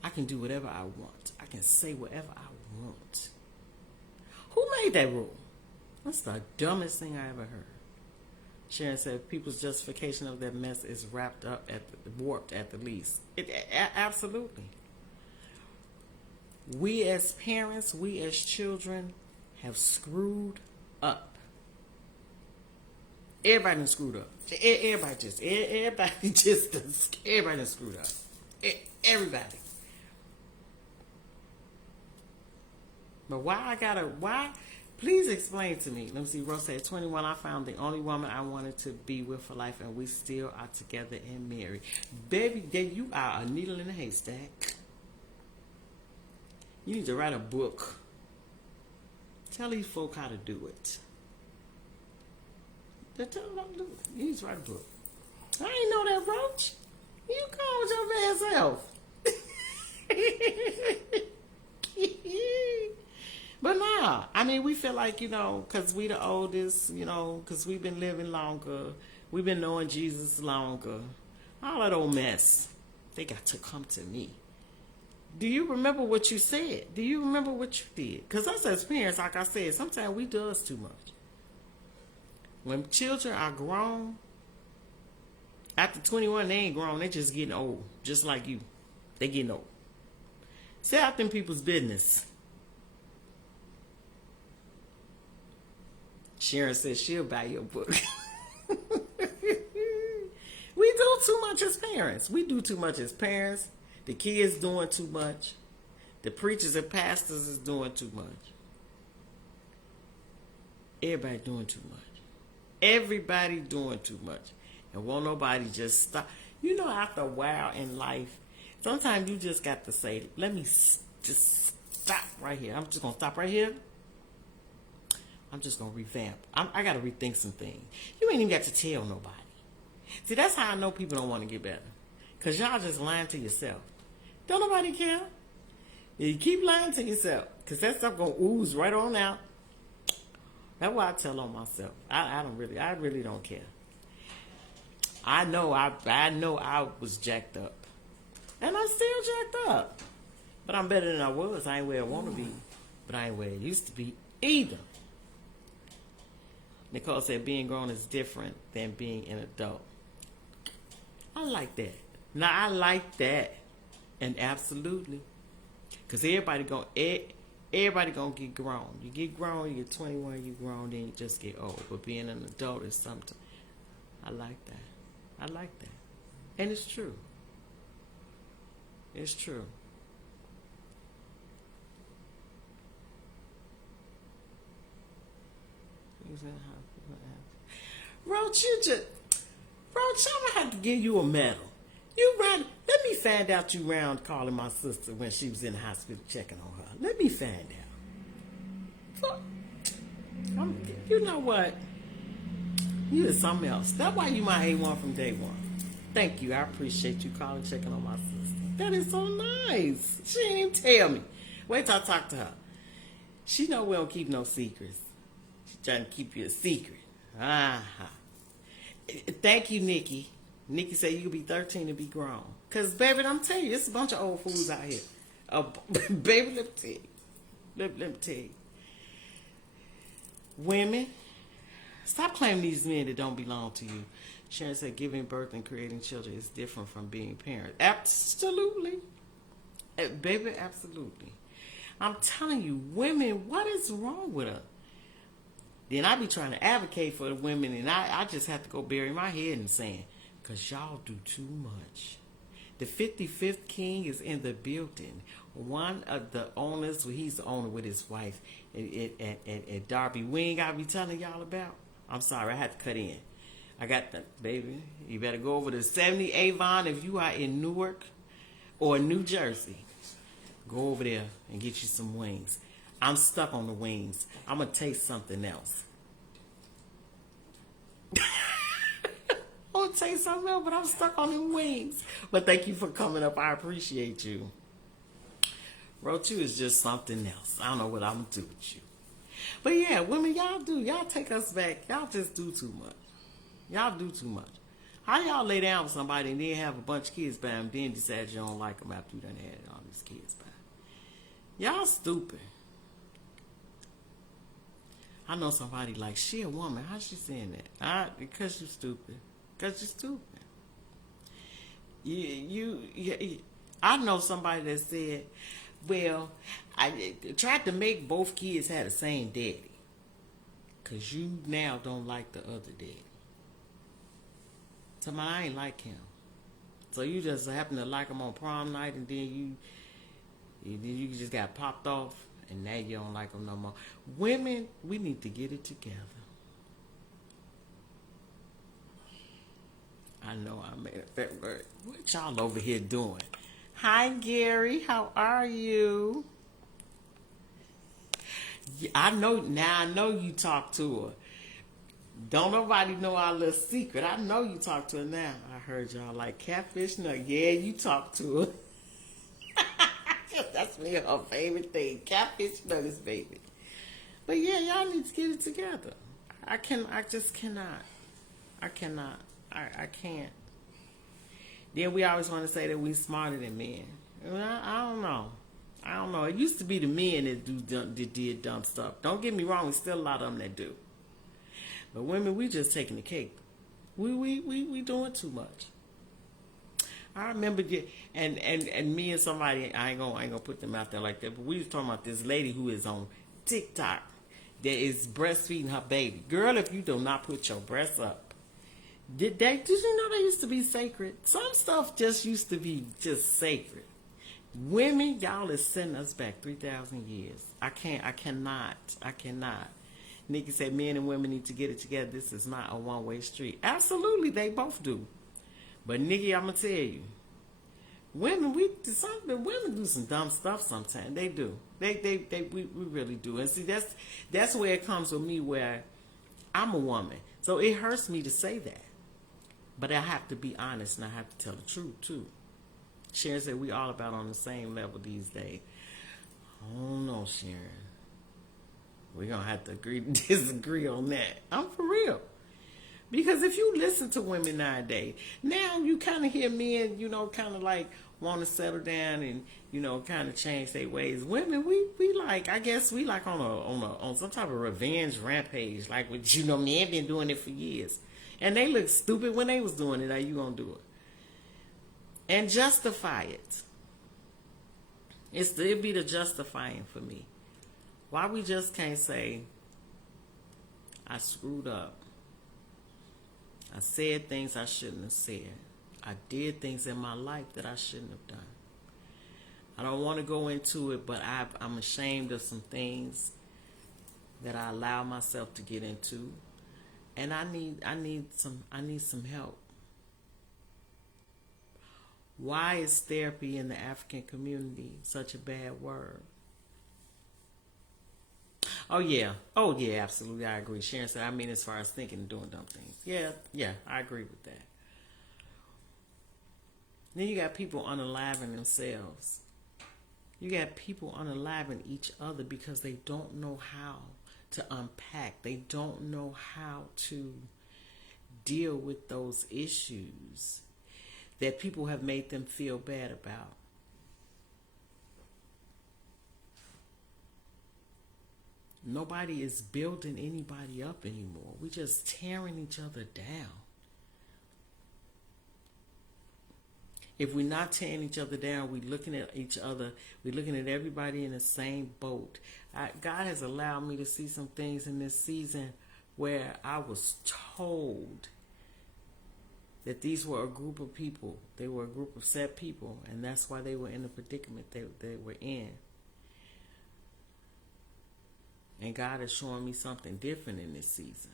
I can do whatever I want. I can say whatever I want. Who made that rule? That's the dumbest thing I ever heard. Sharon said people's justification of their mess is warped at the least. Absolutely. We as parents, we as children have screwed up. Everybody done screwed up. Everybody done screwed up. Everybody. But why? Please explain to me. Let me see. Rose said, 21, I found the only woman I wanted to be with for life, and we still are together and married. Baby, you are a needle in a haystack. You need to write a book. Tell these folk how to do it. Tell them how to do it. You need to write a book. I ain't know that, Roach. You come with your bad self. But nah, I mean, we feel like, because we the oldest, because we've been living longer, we've been knowing Jesus longer, all that old mess, they got to come to me. Do you remember what you said? Do you remember what you did? Because us as parents, like I said, sometimes we do us too much. When children are grown, after 21, they ain't grown, they just getting old, just like you. They getting old. Stay out them people's business. Sharon says she'll buy your book. We do too much as parents. We do too much as parents. The kids doing too much. The preachers and pastors is doing too much. Everybody doing too much. Everybody doing too much. And won't nobody just stop. After a while in life, sometimes you just got to say, let me just stop right here. I'm just going to stop right here. I'm just going to revamp. I got to rethink some things. You ain't even got to tell nobody. See, that's how I know people don't want to get better. Because y'all just lying to yourself. Don't nobody care. You keep lying to yourself. Because that stuff going to ooze right on out. That's why I tell on myself. I really don't care. I know I was jacked up. And I'm still jacked up. But I'm better than I was. I ain't where I want to be. but I ain't where it used to be either. Nicole said being grown is different than being an adult. I like that. Now I like that, and absolutely, because everybody gonna get grown. You get grown, you get 21, you grown, then you just get old. But being an adult is something. I like that. I like that, and it's true. It's true. Roach, Roach, I'm gonna have to give you a medal. You ran. Let me find out you round calling my sister when she was in the hospital checking on her. Let me find out. You know what? You is something else. That's why you my A1 from day one. Thank you. I appreciate you calling, checking on my sister. That is so nice. She didn't even tell me. Wait till I talk to her. She know we don't keep no secrets. She's trying to keep you a secret. Thank you, Nikki. Nikki said you could be 13 and be grown. Because, baby, I'm telling you, there's a bunch of old fools out here. Baby, let me tell you. Let me tell you. Women, stop claiming these men that don't belong to you. Sharon said giving birth and creating children is different from being parents. Absolutely. Baby, absolutely. I'm telling you, women, what is wrong with us? Then I be trying to advocate for the women, and I just have to go bury my head in sand. Because y'all do too much. The 55th King is in the building. One of the owners, well, he's the owner with his wife at Darby. We ain't got to be telling y'all about. I'm sorry, I had to cut in. I got the, baby, you better go over to 70 Avon if you are in Newark or New Jersey. Go over there and get you some wings. I'm stuck on the wings. I'm going to taste something else. I want to taste something else, but I'm stuck on the wings. But thank you for coming up. I appreciate you. Road 2 is just something else. I don't know what I'm going to do with you. But yeah, women, y'all do. Y'all take us back. Y'all just do too much. Y'all do too much. How y'all lay down with somebody and then have a bunch of kids by them, then decide you don't like them after you done had all these kids by them? Y'all stupid. I know somebody like, she a woman. How's she saying that? Because you're stupid. Because you're stupid. I know somebody that said, well, I tried to make both kids have the same daddy. Because you now don't like the other daddy. So I ain't like him. So you just happen to like him on prom night, and then you just got popped off, and now you don't like him no more. Women, we need to get it together. I know I made a bad word. What y'all over here doing? Hi, Gary. How are you? I know you talk to her. Don't nobody know our little secret. I know you talk to her now. I heard y'all like catfish nut. Yeah, you talk to her. That's me her favorite thing. Catfish nuggets, baby. But yeah, y'all need to get it together. I just cannot. I cannot. I can't. Then we always want to say that we smarter than men. I don't know. It used to be the men that did dumb stuff. Don't get me wrong. There's still a lot of them that do. But women, we just taking the cake. We doing too much. I remember, and me and somebody, I ain't gonna put them out there like that. But we was talking about this lady who is on TikTok that is breastfeeding her baby. Girl, if you do not put your breasts up, did you know they used to be sacred? Some stuff just used to be just sacred. Women, y'all is sending us back 3,000 years. I cannot. Nikki said men and women need to get it together. This is not a one-way street. Absolutely, they both do. But Nikki, I'm gonna tell you, women do some dumb stuff sometimes. They do. We really do. And see, that's where it comes with me, where I'm a woman, so it hurts me to say that. But I have to be honest, and I have to tell the truth too. Sharon said we all about on the same level these days. I don't know, Sharon. We're going to have to agree to disagree on that. I'm for real. Because if you listen to women nowadays, now you kind of hear men, kind of like want to settle down and, kind of change their ways. Women, we like, I guess we like on some type of revenge rampage. Like, with, men been doing it for years. And they look stupid when they was doing it. How you gonna do it? And justify it. It'd be the justifying for me. Why we just can't say, I screwed up. I said things I shouldn't have said. I did things in my life that I shouldn't have done. I don't want to go into it, but I'm ashamed of some things that I allow myself to get into, and I need some help. Why is therapy in the African community such a bad word? Oh yeah, absolutely, I agree. Sharon said, as far as thinking and doing dumb things. Yeah, I agree with that. Then you got people unaliving themselves. You got people unaliving each other because they don't know how to unpack. They don't know how to deal with those issues that people have made them feel bad about. Nobody is building anybody up anymore. We're just tearing each other down. If we're not tearing each other down, we're looking at each other. We're looking at everybody in the same boat. God has allowed me to see some things in this season where I was told that these were a group of people. They were a group of set people, and that's why they were in the predicament they were in. And God is showing me something different in this season.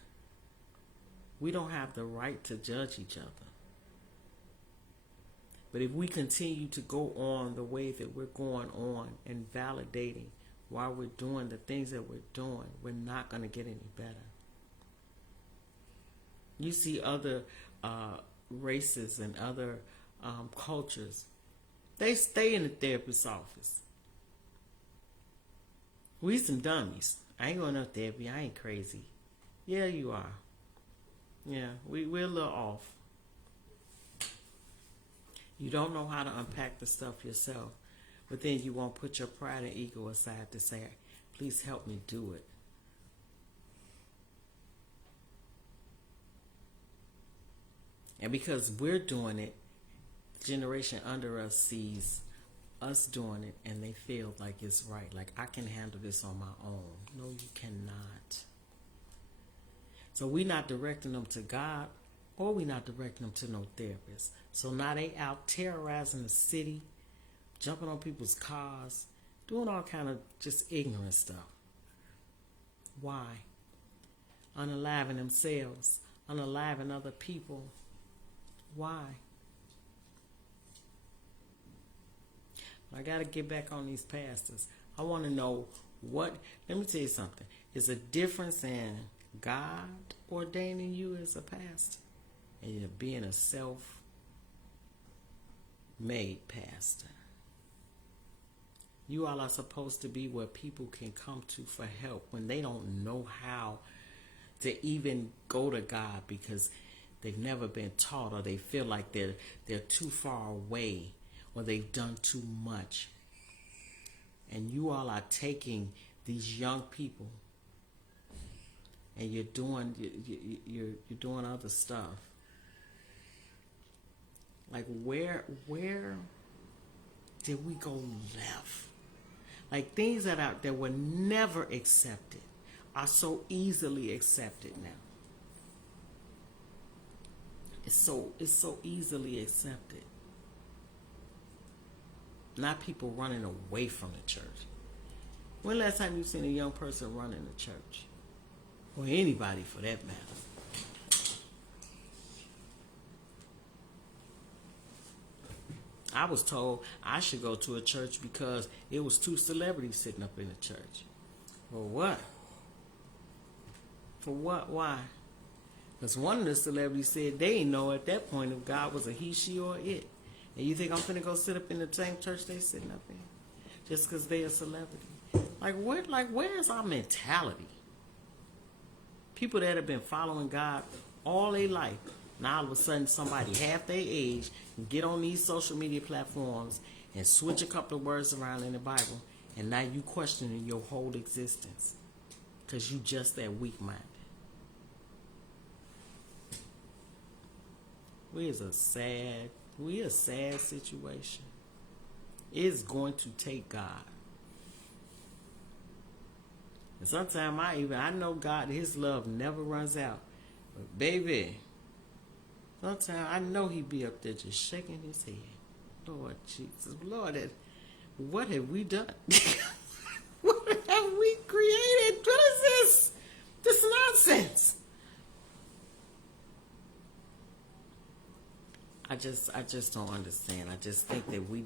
We don't have the right to judge each other. But if we continue to go on the way that we're going on and validating while we're doing the things that we're doing, we're not going to get any better. You see other races and other cultures, they stay in the therapist's office. We some dummies. I ain't going to therapy. I ain't crazy. Yeah, you are. Yeah, we're a little off. You don't know how to unpack the stuff yourself, but then you won't put your pride and ego aside to say, please help me do it. And because we're doing it, the generation under us sees us doing it and they feel like it's right. Like, I can handle this on my own. No, you cannot. So we're not directing them to God, or we're not directing them to no therapist. So now they out terrorizing the city, jumping on people's cars, doing all kind of just ignorant stuff. Why? Unaliving themselves, unaliving other people. Why? I got to get back on these pastors. I want to know let me tell you something. Is a difference in God ordaining you as a pastor and you're being a self-made pastor. You all are supposed to be where people can come to for help when they don't know how to even go to God because they've never been taught, or they feel like they're too far away, or they've done too much. And you all are taking these young people and you're doing other stuff. Like, where did we go left? Like, things that were never accepted are so easily accepted now. It's so easily accepted. Not people running away from the church. When last time you seen a young person running the church? Or anybody for that matter? I was told I should go to a church because it was 2 celebrities sitting up in the church. For what? For what? Why? Because one of the celebrities said they didn't know at that point if God was a he, she, or it. And you think I'm finna go sit up in the same church they sitting up in? Just because they a celebrity. Where's our mentality? People that have been following God all their life, Now all of a sudden somebody half their age can get on these social media platforms and switch a couple of words around in the Bible, and now you questioning your whole existence because you just that weak-minded. We a sad situation. It's going to take God. And sometimes I know God, His love never runs out. But baby, sometimes I know He be up there just shaking His head. Lord Jesus, Lord, what have we done? What have we created? What is this? This nonsense. I just don't understand. I just think that we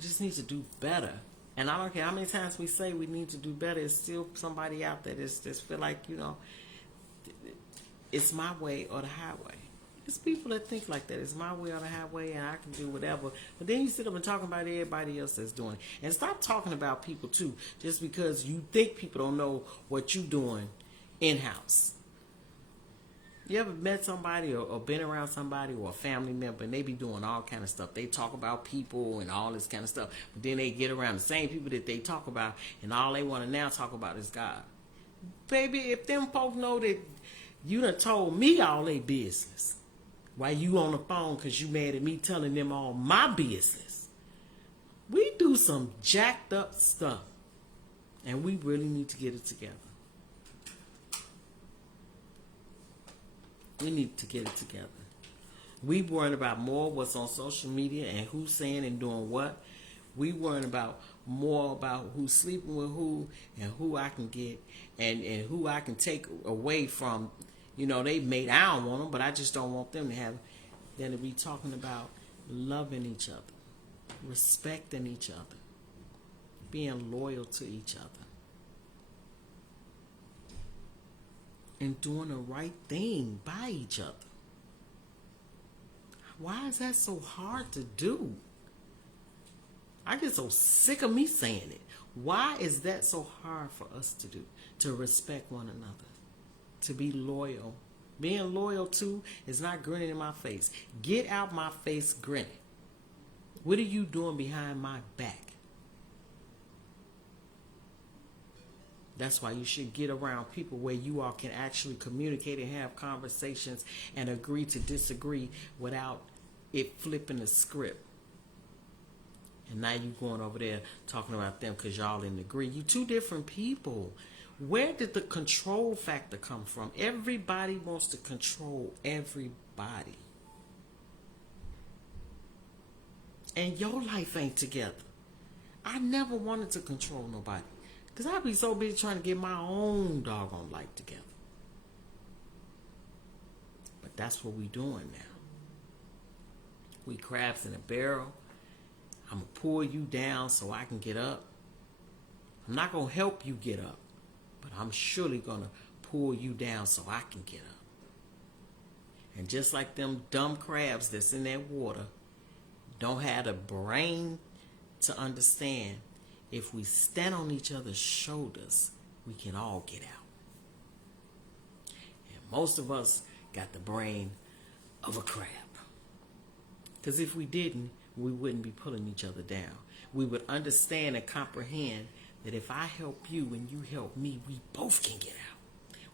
just need to do better. And I don't care how many times we say we need to do better, it's still somebody out there that just feel like, it's my way or the highway. There's people that think like that. It's my way or the highway and I can do whatever. But then you sit up and talk about everybody else that's doing it. And stop talking about people too, just because you think people don't know what you're doing in-house. You ever met somebody or been around somebody or a family member and they be doing all kind of stuff? They talk about people and all this kind of stuff. But then they get around the same people that they talk about and all they want to now talk about is God. Baby, if them folk know that you done told me all their business while you on the phone because you mad at me telling them all my business. We do some jacked up stuff and we really need to get it together. We need to get it together. We worrying about more what's on social media and who's saying and doing what. We worrying about more about who's sleeping with who and who I can get and who I can take away from. They made, I don't want them, but I just don't want them to be talking about loving each other, respecting each other, being loyal to each other, and doing the right thing by each other. Why is that so hard to do? I get so sick of me saying it. Why is that so hard for us to do? To respect one another, to be loyal. Being loyal too is not grinning in my face. Get out my face grinning. What are you doing behind my back? That's why you should get around people where you all can actually communicate and have conversations and agree to disagree without it flipping the script. And now you going over there talking about them because y'all in agree. You two different people. Where did the control factor come from? Everybody wants to control everybody. And your life ain't together. I never wanted to control nobody. Because I'd be so busy trying to get my own doggone life together. But that's what we doing now. We crabs in a barrel. I'm going to pull you down so I can get up. I'm not going to help you get up. But I'm surely going to pull you down so I can get up. And just like them dumb crabs that's in that water don't have the brain to understand, if we stand on each other's shoulders, we can all get out. And most of us got the brain of a crab. Because if we didn't, we wouldn't be pulling each other down. We would understand and comprehend that if I help you and you help me, we both can get out.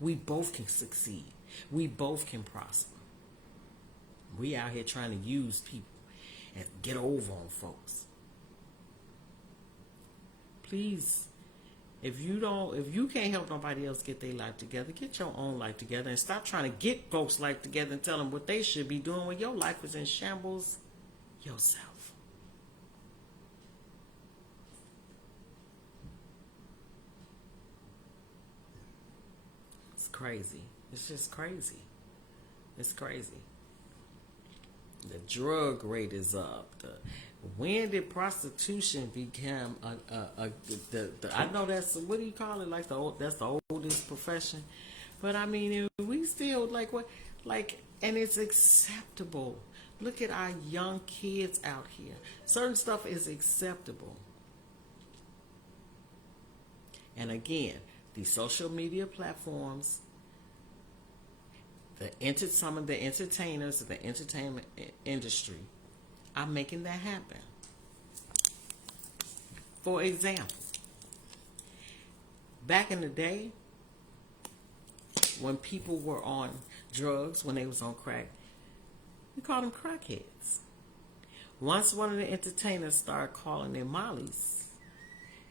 We both can succeed. We both can prosper. We out here trying to use people and get over on folks. Please, if you can't help nobody else get their life together, get your own life together and stop trying to get folks' life together and tell them what they should be doing when your life is in shambles yourself. It's crazy. It's just crazy. It's crazy. The drug rate is up. When did prostitution become I know that's, what do you call it? Like that's the oldest profession. But I mean, we still and it's acceptable. Look at our young kids out here. Certain stuff is acceptable. And again, these social media platforms Some of the entertainers of the entertainment industry are making that happen. For example, back in the day, when people were on drugs, when they was on crack, we called them crackheads. Once one of the entertainers started calling them mollies,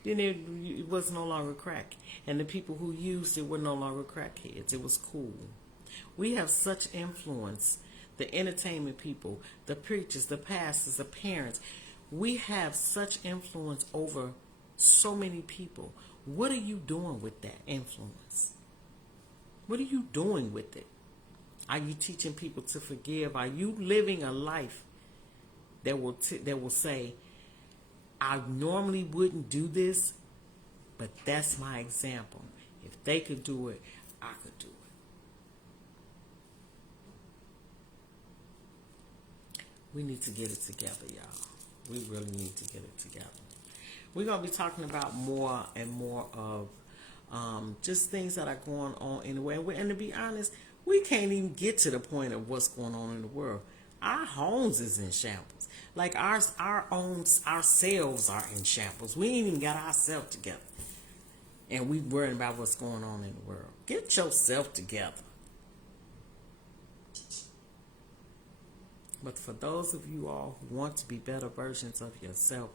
then it was no longer crack. And the people who used it were no longer crackheads. It was cool. We have such influence, the entertainment people, the preachers, the pastors, the parents. We have such influence over so many people. What are you doing with that influence? What are you doing with it? Are you teaching people to forgive? Are you living a life that will say, I normally wouldn't do this, but that's my example. If they could do it, I could do it. We need to get it together, y'all. We really need to get it together. We're going to be talking about more and more of just things that are going on in the world. And to be honest, we can't even get to the point of what's going on in the world. Our homes is in shambles. Like ourselves are in shambles. We ain't even got ourselves together. And we worrying about what's going on in the world. Get yourself together. But for those of you all who want to be better versions of yourself,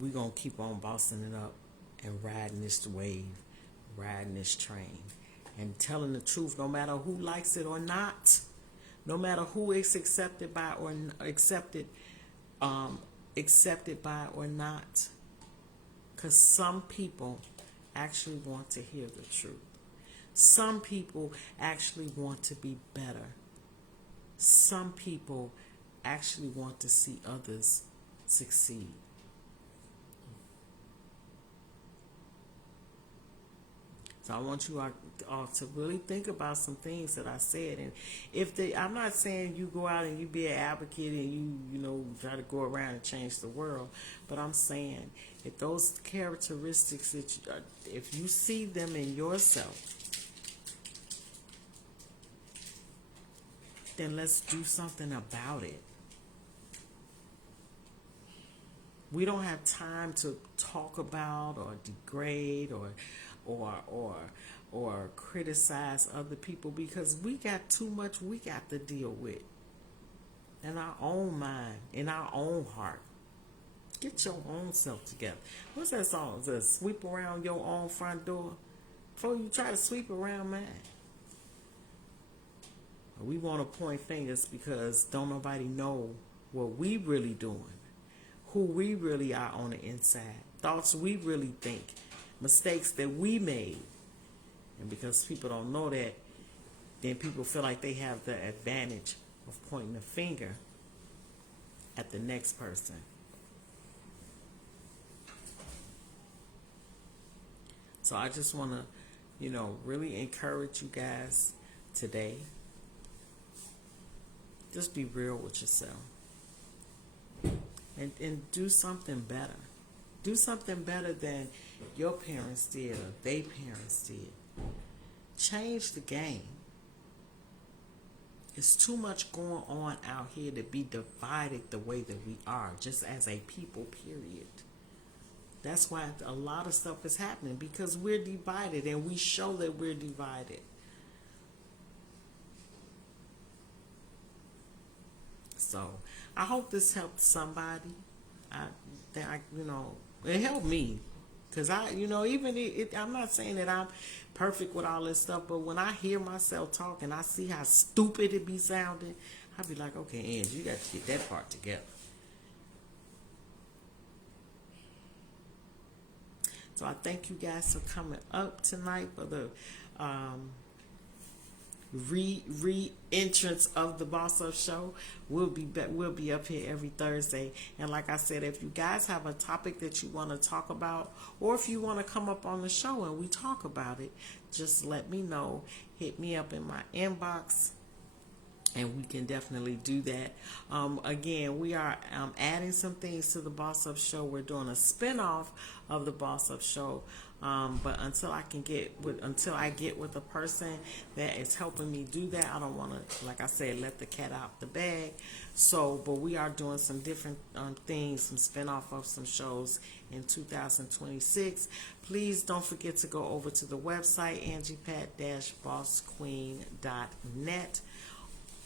we're going to keep on bossing it up and riding this wave, riding this train, and telling the truth no matter who likes it or not, no matter who it's accepted by or accepted by or not. Because some people actually want to hear the truth. Some people actually want to be better. Some people actually want to see others succeed. So I want you all to really think about some things that I said. And I'm not saying you go out and you be an advocate and you try to go around and change the world, but I'm saying if those characteristics if you see them in yourself, then let's do something about it. We don't have time to talk about or degrade or criticize other people, because we got too much we got to deal with in our own mind, in our own heart. Get your own self together. What's that song? Just sweep around your own front door before you try to sweep around mine. We want to point fingers because don't nobody know what we really doing, who we really are on the inside, thoughts we really think, mistakes that we made. And because people don't know that, then people feel like they have the advantage of pointing a finger at the next person. So I just want to, really encourage you guys today. Just be real with yourself. And do something better. Do something better than your parents did or their parents did. Change the game. There's too much going on out here to be divided the way that we are, just as a people, period. That's why a lot of stuff is happening, because we're divided and we show that we're divided. So I hope this helped somebody. It helped me, because I'm not saying that I'm perfect with all this stuff, but when I hear myself talk and I see how stupid it be sounding, I be like, okay, Ange, you got to get that part together. So I thank you guys for coming up tonight for the re-entrance of the Boss Up Show. We'll be up here every Thursday. And like I said, if you guys have a topic that you want to talk about, or if you want to come up on the show and we talk about it, just let me know. Hit me up in my inbox and we can definitely do that. Again, we are adding some things to the Boss Up Show. We're doing a spinoff of the Boss Up Show. But until I get with a person that is helping me do that, I don't want to, like I said, let the cat out the bag. So, but we are doing some different things, some spinoff of some shows in 2026. Please don't forget to go over to the website, angiepat-bossqueen.net.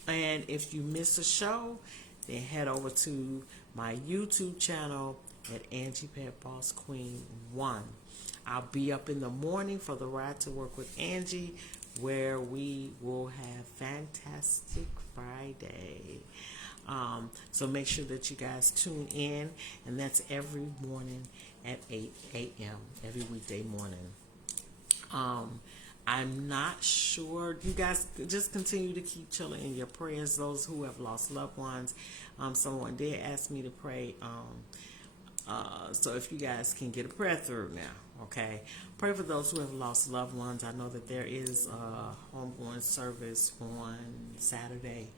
And if you miss a show, then head over to my YouTube channel at Angie Pat Boss Queen 1. I'll be up in the morning for the Ride to Work with Angie, where we will have Fantastic Friday. So make sure that you guys tune in, and that's every morning at 8 a.m., every weekday morning. I'm not sure. You guys just continue to keep chilling in your prayers. Those who have lost loved ones. Someone did ask me to pray. So if you guys can get a prayer through now, okay? Pray for those who have lost loved ones. I know that there is a homegoing service on Saturday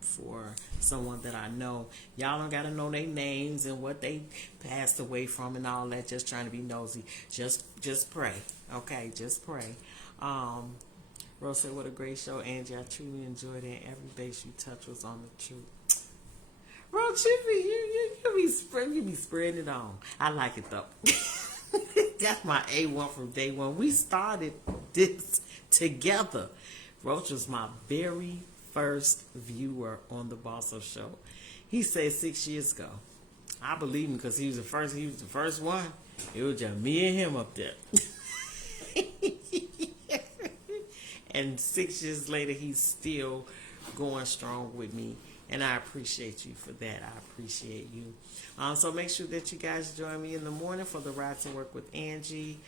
for someone that I know. Y'all don't got to know their names and what they passed away from and all that. Just trying to be nosy. Just pray, okay? Just pray. Rose said, what a great show, Angie. I truly enjoyed it. Every base you touch was on the truth. Rose, you be spreading it on. I like it though. That's my A1 from day one. We started this together. Roach was my very first viewer on the Boss Up Show. He said 6 years ago. I believe him because he was the first one. It was just me and him up there. And 6 years later, he's still going strong with me. And I appreciate you for that. I appreciate you. So make sure that you guys join me in the morning for the Ride to Work with Angie.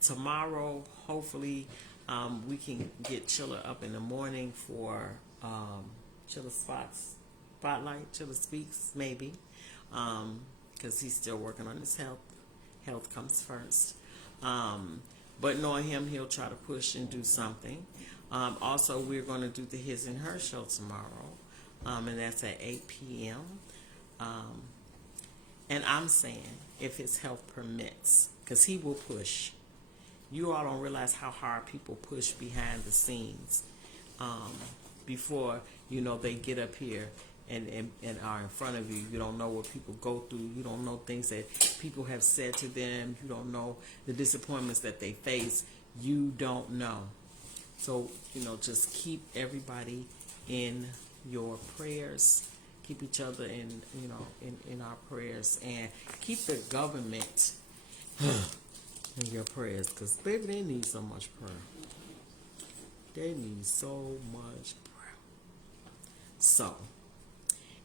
Tomorrow, hopefully, we can get Chilla up in the morning for Chilla Spotlight, Chilla Speaks, maybe. Because he's still working on his health. Health comes first. But knowing him, he'll try to push and do something. Also, we're going to do the His and Her show tomorrow, and that's at 8 p.m. And I'm saying, if his health permits, because he will push. You all don't realize how hard people push behind the scenes before, they get up here and are in front of you. You don't know what people go through. You don't know things that people have said to them. You don't know the disappointments that they face. You don't know. So, just keep everybody in your prayers. Keep each other in our prayers. And keep the government in your prayers. Because, baby, they need so much prayer. They need so much prayer. So,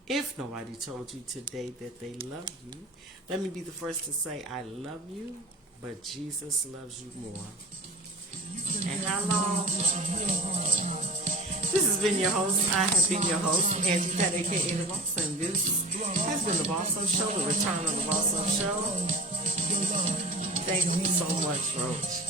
if nobody told you today that they love you, let me be the first to say I love you, but Jesus loves you more. And how long? This has been your host. I have been your host, Angie Pat, a.k.a. The Boss, and this has been the Boss Up Show, the return of the Boss Up Show. Thank you so much, Roach.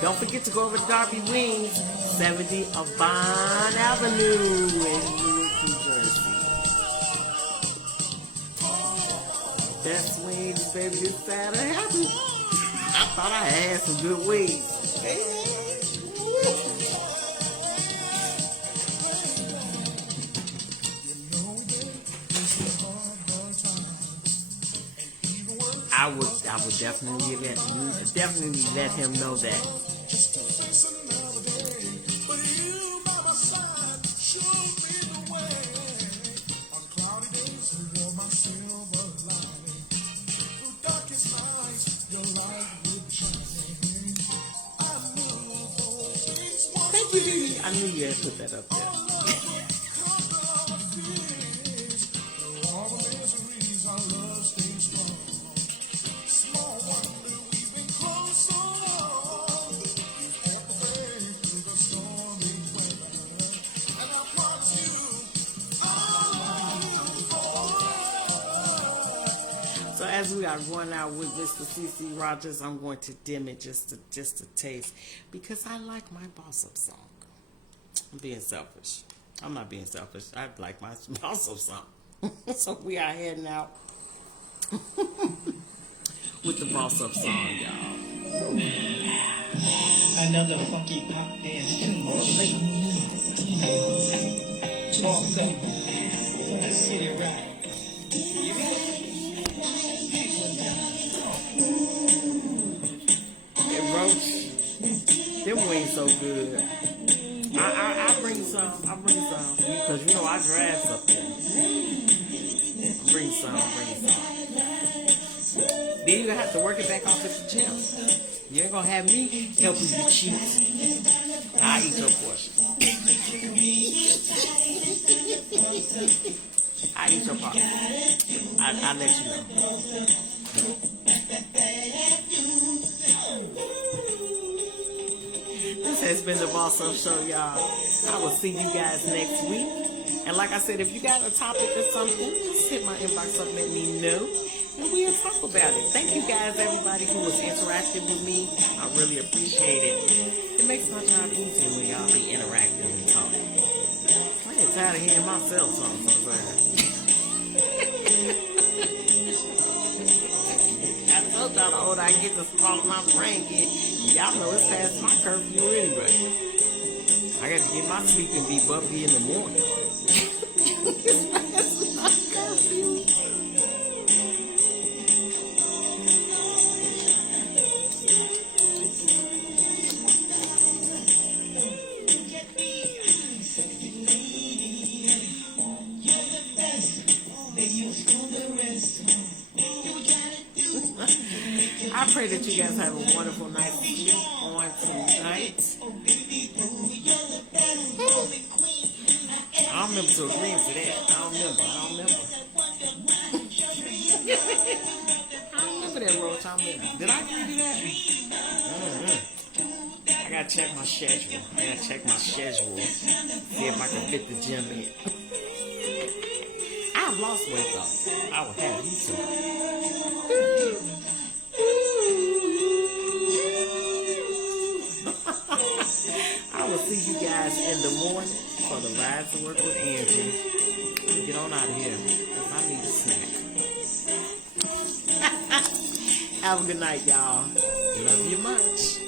Don't forget to go over to Darby Wings, 70 Avon Avenue in Newark, New Jersey. Best wings, baby, this Saturday. I thought I had some good wings. I would definitely let him know that. I knew you had put that up there. as we are going out with Mr. C.C. Rogers, I'm going to dim it just a taste because I like my Boss Up song. I'm being selfish. I'm not being selfish. I like my Boss Up song. So we are heading out with the Boss Up song, y'all. Another funky pop dance tune. Boss Up. Let's get it right. Hey, Roach, them wings so good. I bring some. Because you know I drive something. Bring some. Then you have to work it back off at the gym. You ain't gonna have me helping you cheat. I'll eat your portion. I'll eat your part. I'll let you know. This has been the Boss Up Show, y'all. I will see you guys next week. And like I said, if you got a topic or something, just hit my inbox up and let me know. And we'll talk about it. Thank you guys, everybody who was interacting with me. I really appreciate it. It makes my job easier when y'all be interacting and talking. I get tired of hearing myself sometimes. I told y'all the older I get, the smaller my brain get. Y'all know it's past my curfew anyway. I got to get my sleep and be bumpy in the morning. It's past my curfew. I pray that you guys have a wonderful night on tonight. I don't remember to agree to that. I don't remember. I don't remember that, Roach. Did I agree to that? I gotta check my schedule. See if I can fit the gym in. I've lost weight though. I will have you too. I will see you guys in the morning for the Rise to Work with Angie. Get on out of here. I need a snack. Have a good night, y'all. Love you much.